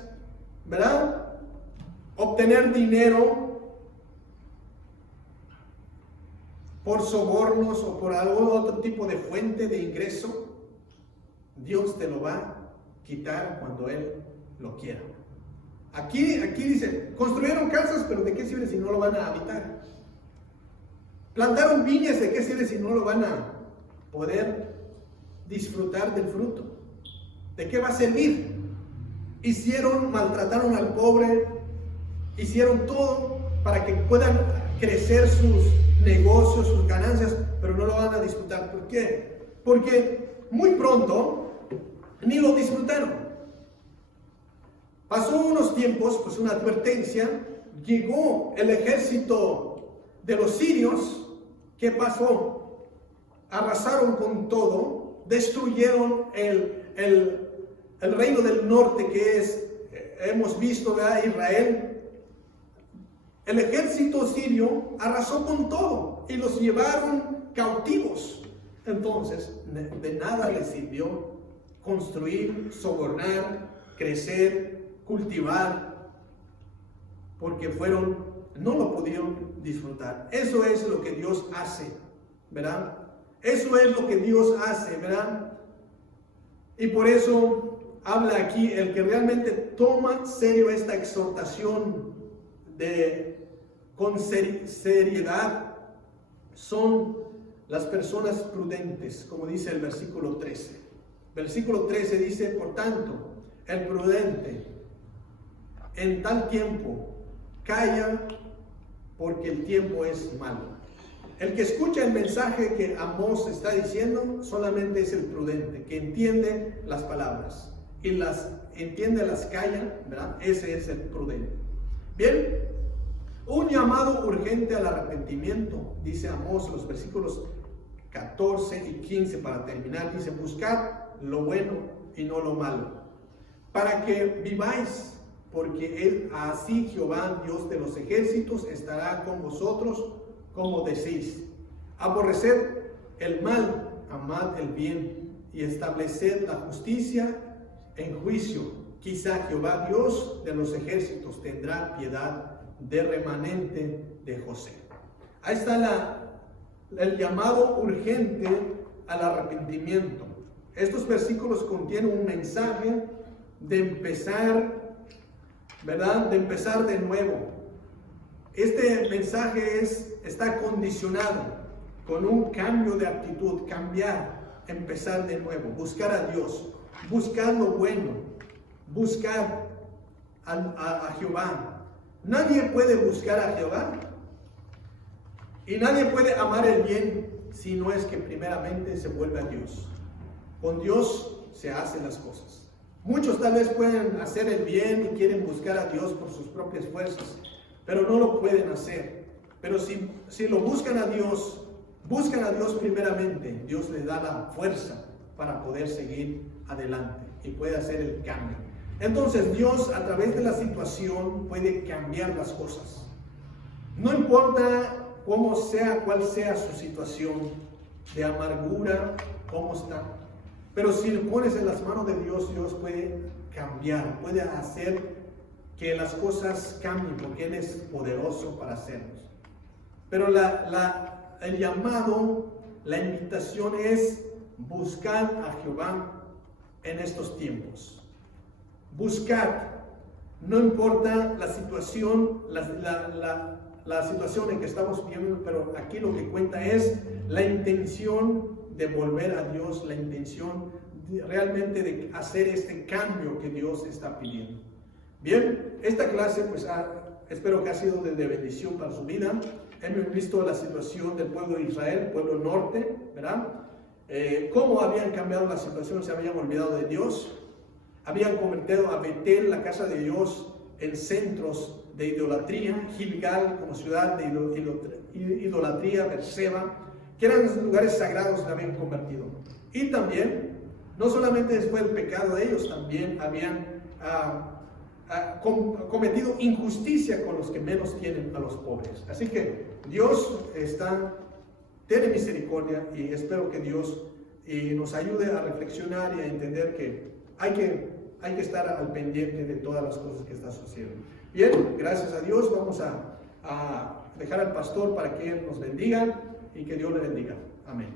¿verdad? Obtener dinero por sobornos o por algún otro tipo de fuente de ingreso. Dios te lo va a quitar cuando Él lo quiera. Aquí dice, construyeron casas, pero ¿de qué sirve si no lo van a habitar? Plantaron viñas, ¿de qué sirve si no lo van a poder disfrutar del fruto? ¿De qué va a servir? Maltrataron al pobre, hicieron todo para que puedan crecer sus negocios, sus ganancias, pero no lo van a disfrutar. ¿Por qué? Porque muy pronto ni lo disfrutaron. Pasó unos tiempos, pues una advertencia, llegó el ejército de los sirios. ¿Qué pasó? Arrasaron con todo, destruyeron el reino del norte, que es, hemos visto, ¿verdad? Israel. El ejército sirio arrasó con todo y los llevaron cautivos. Entonces, de nada les sirvió construir, sobornar, crecer, cultivar, porque no lo pudieron disfrutar. Eso es lo que Dios hace, ¿verdad? Eso es lo que Dios hace, ¿verdad? Y por eso habla aquí el que realmente toma serio esta exhortación con seriedad son las personas prudentes, como dice el versículo 13. Versículo 13 dice, por tanto, el prudente en tal tiempo calla, porque el tiempo es malo. El que escucha el mensaje que Amós está diciendo solamente es el prudente, que entiende las palabras y las entiende, las calla, ¿verdad? Ese es el prudente. Bien, un llamado urgente al arrepentimiento, dice Amós, los versículos 14 y 15 para terminar, dice: buscad lo bueno y no lo malo, para que viváis, porque así Jehová, Dios de los ejércitos, estará con vosotros como decís. Aborreced el mal, amad el bien, y estableced la justicia en juicio. Quizá Jehová, Dios de los ejércitos, tendrá piedad del remanente de José. Ahí está el llamado urgente al arrepentimiento. Estos versículos contienen un mensaje de empezar, ¿verdad? De empezar de nuevo. Este mensaje está condicionado con un cambio de actitud, cambiar, empezar de nuevo, buscar a Dios, buscar lo bueno, buscar a Jehová. Nadie puede buscar a Jehová y nadie puede amar el bien si no es que primeramente se vuelve a Dios. Con Dios se hacen las cosas. Muchos tal vez pueden hacer el bien y quieren buscar a Dios por sus propias fuerzas, pero no lo pueden hacer. Pero si lo buscan a Dios primeramente, Dios les da la fuerza para poder seguir adelante y puede hacer el cambio. Entonces Dios, a través de la situación, puede cambiar las cosas. No importa cuál sea su situación de amargura, cómo está, pero si lo pones en las manos de Dios, Dios puede cambiar, puede hacer que las cosas cambien, porque Él es poderoso para hacerlos. Pero el llamado, la invitación es buscar a Jehová en estos tiempos. Buscar, no importa la situación, la situación en que estamos viviendo, pero aquí lo que cuenta es la intención de volver a Dios, la intención realmente de hacer este cambio que Dios está pidiendo. Bien, esta clase pues espero que ha sido de bendición para su vida. Hemos visto la situación del pueblo de Israel, pueblo norte, ¿verdad? Cómo habían cambiado la situación, se habían olvidado de Dios, habían convertido a Betel, la casa de Dios, en centros de idolatría, Gilgal como ciudad de idolatría, Berseba, que eran lugares sagrados, se habían convertido. Y también, no solamente después del pecado de ellos, también habían cometido injusticia con los que menos tienen, a los pobres. Así que Dios tiene misericordia, y espero que Dios nos ayude a reflexionar y a entender que hay que estar al pendiente de todas las cosas que están sucediendo. Bien, gracias a Dios, vamos a dejar al pastor para que Él nos bendiga y que Dios le bendiga. Amén.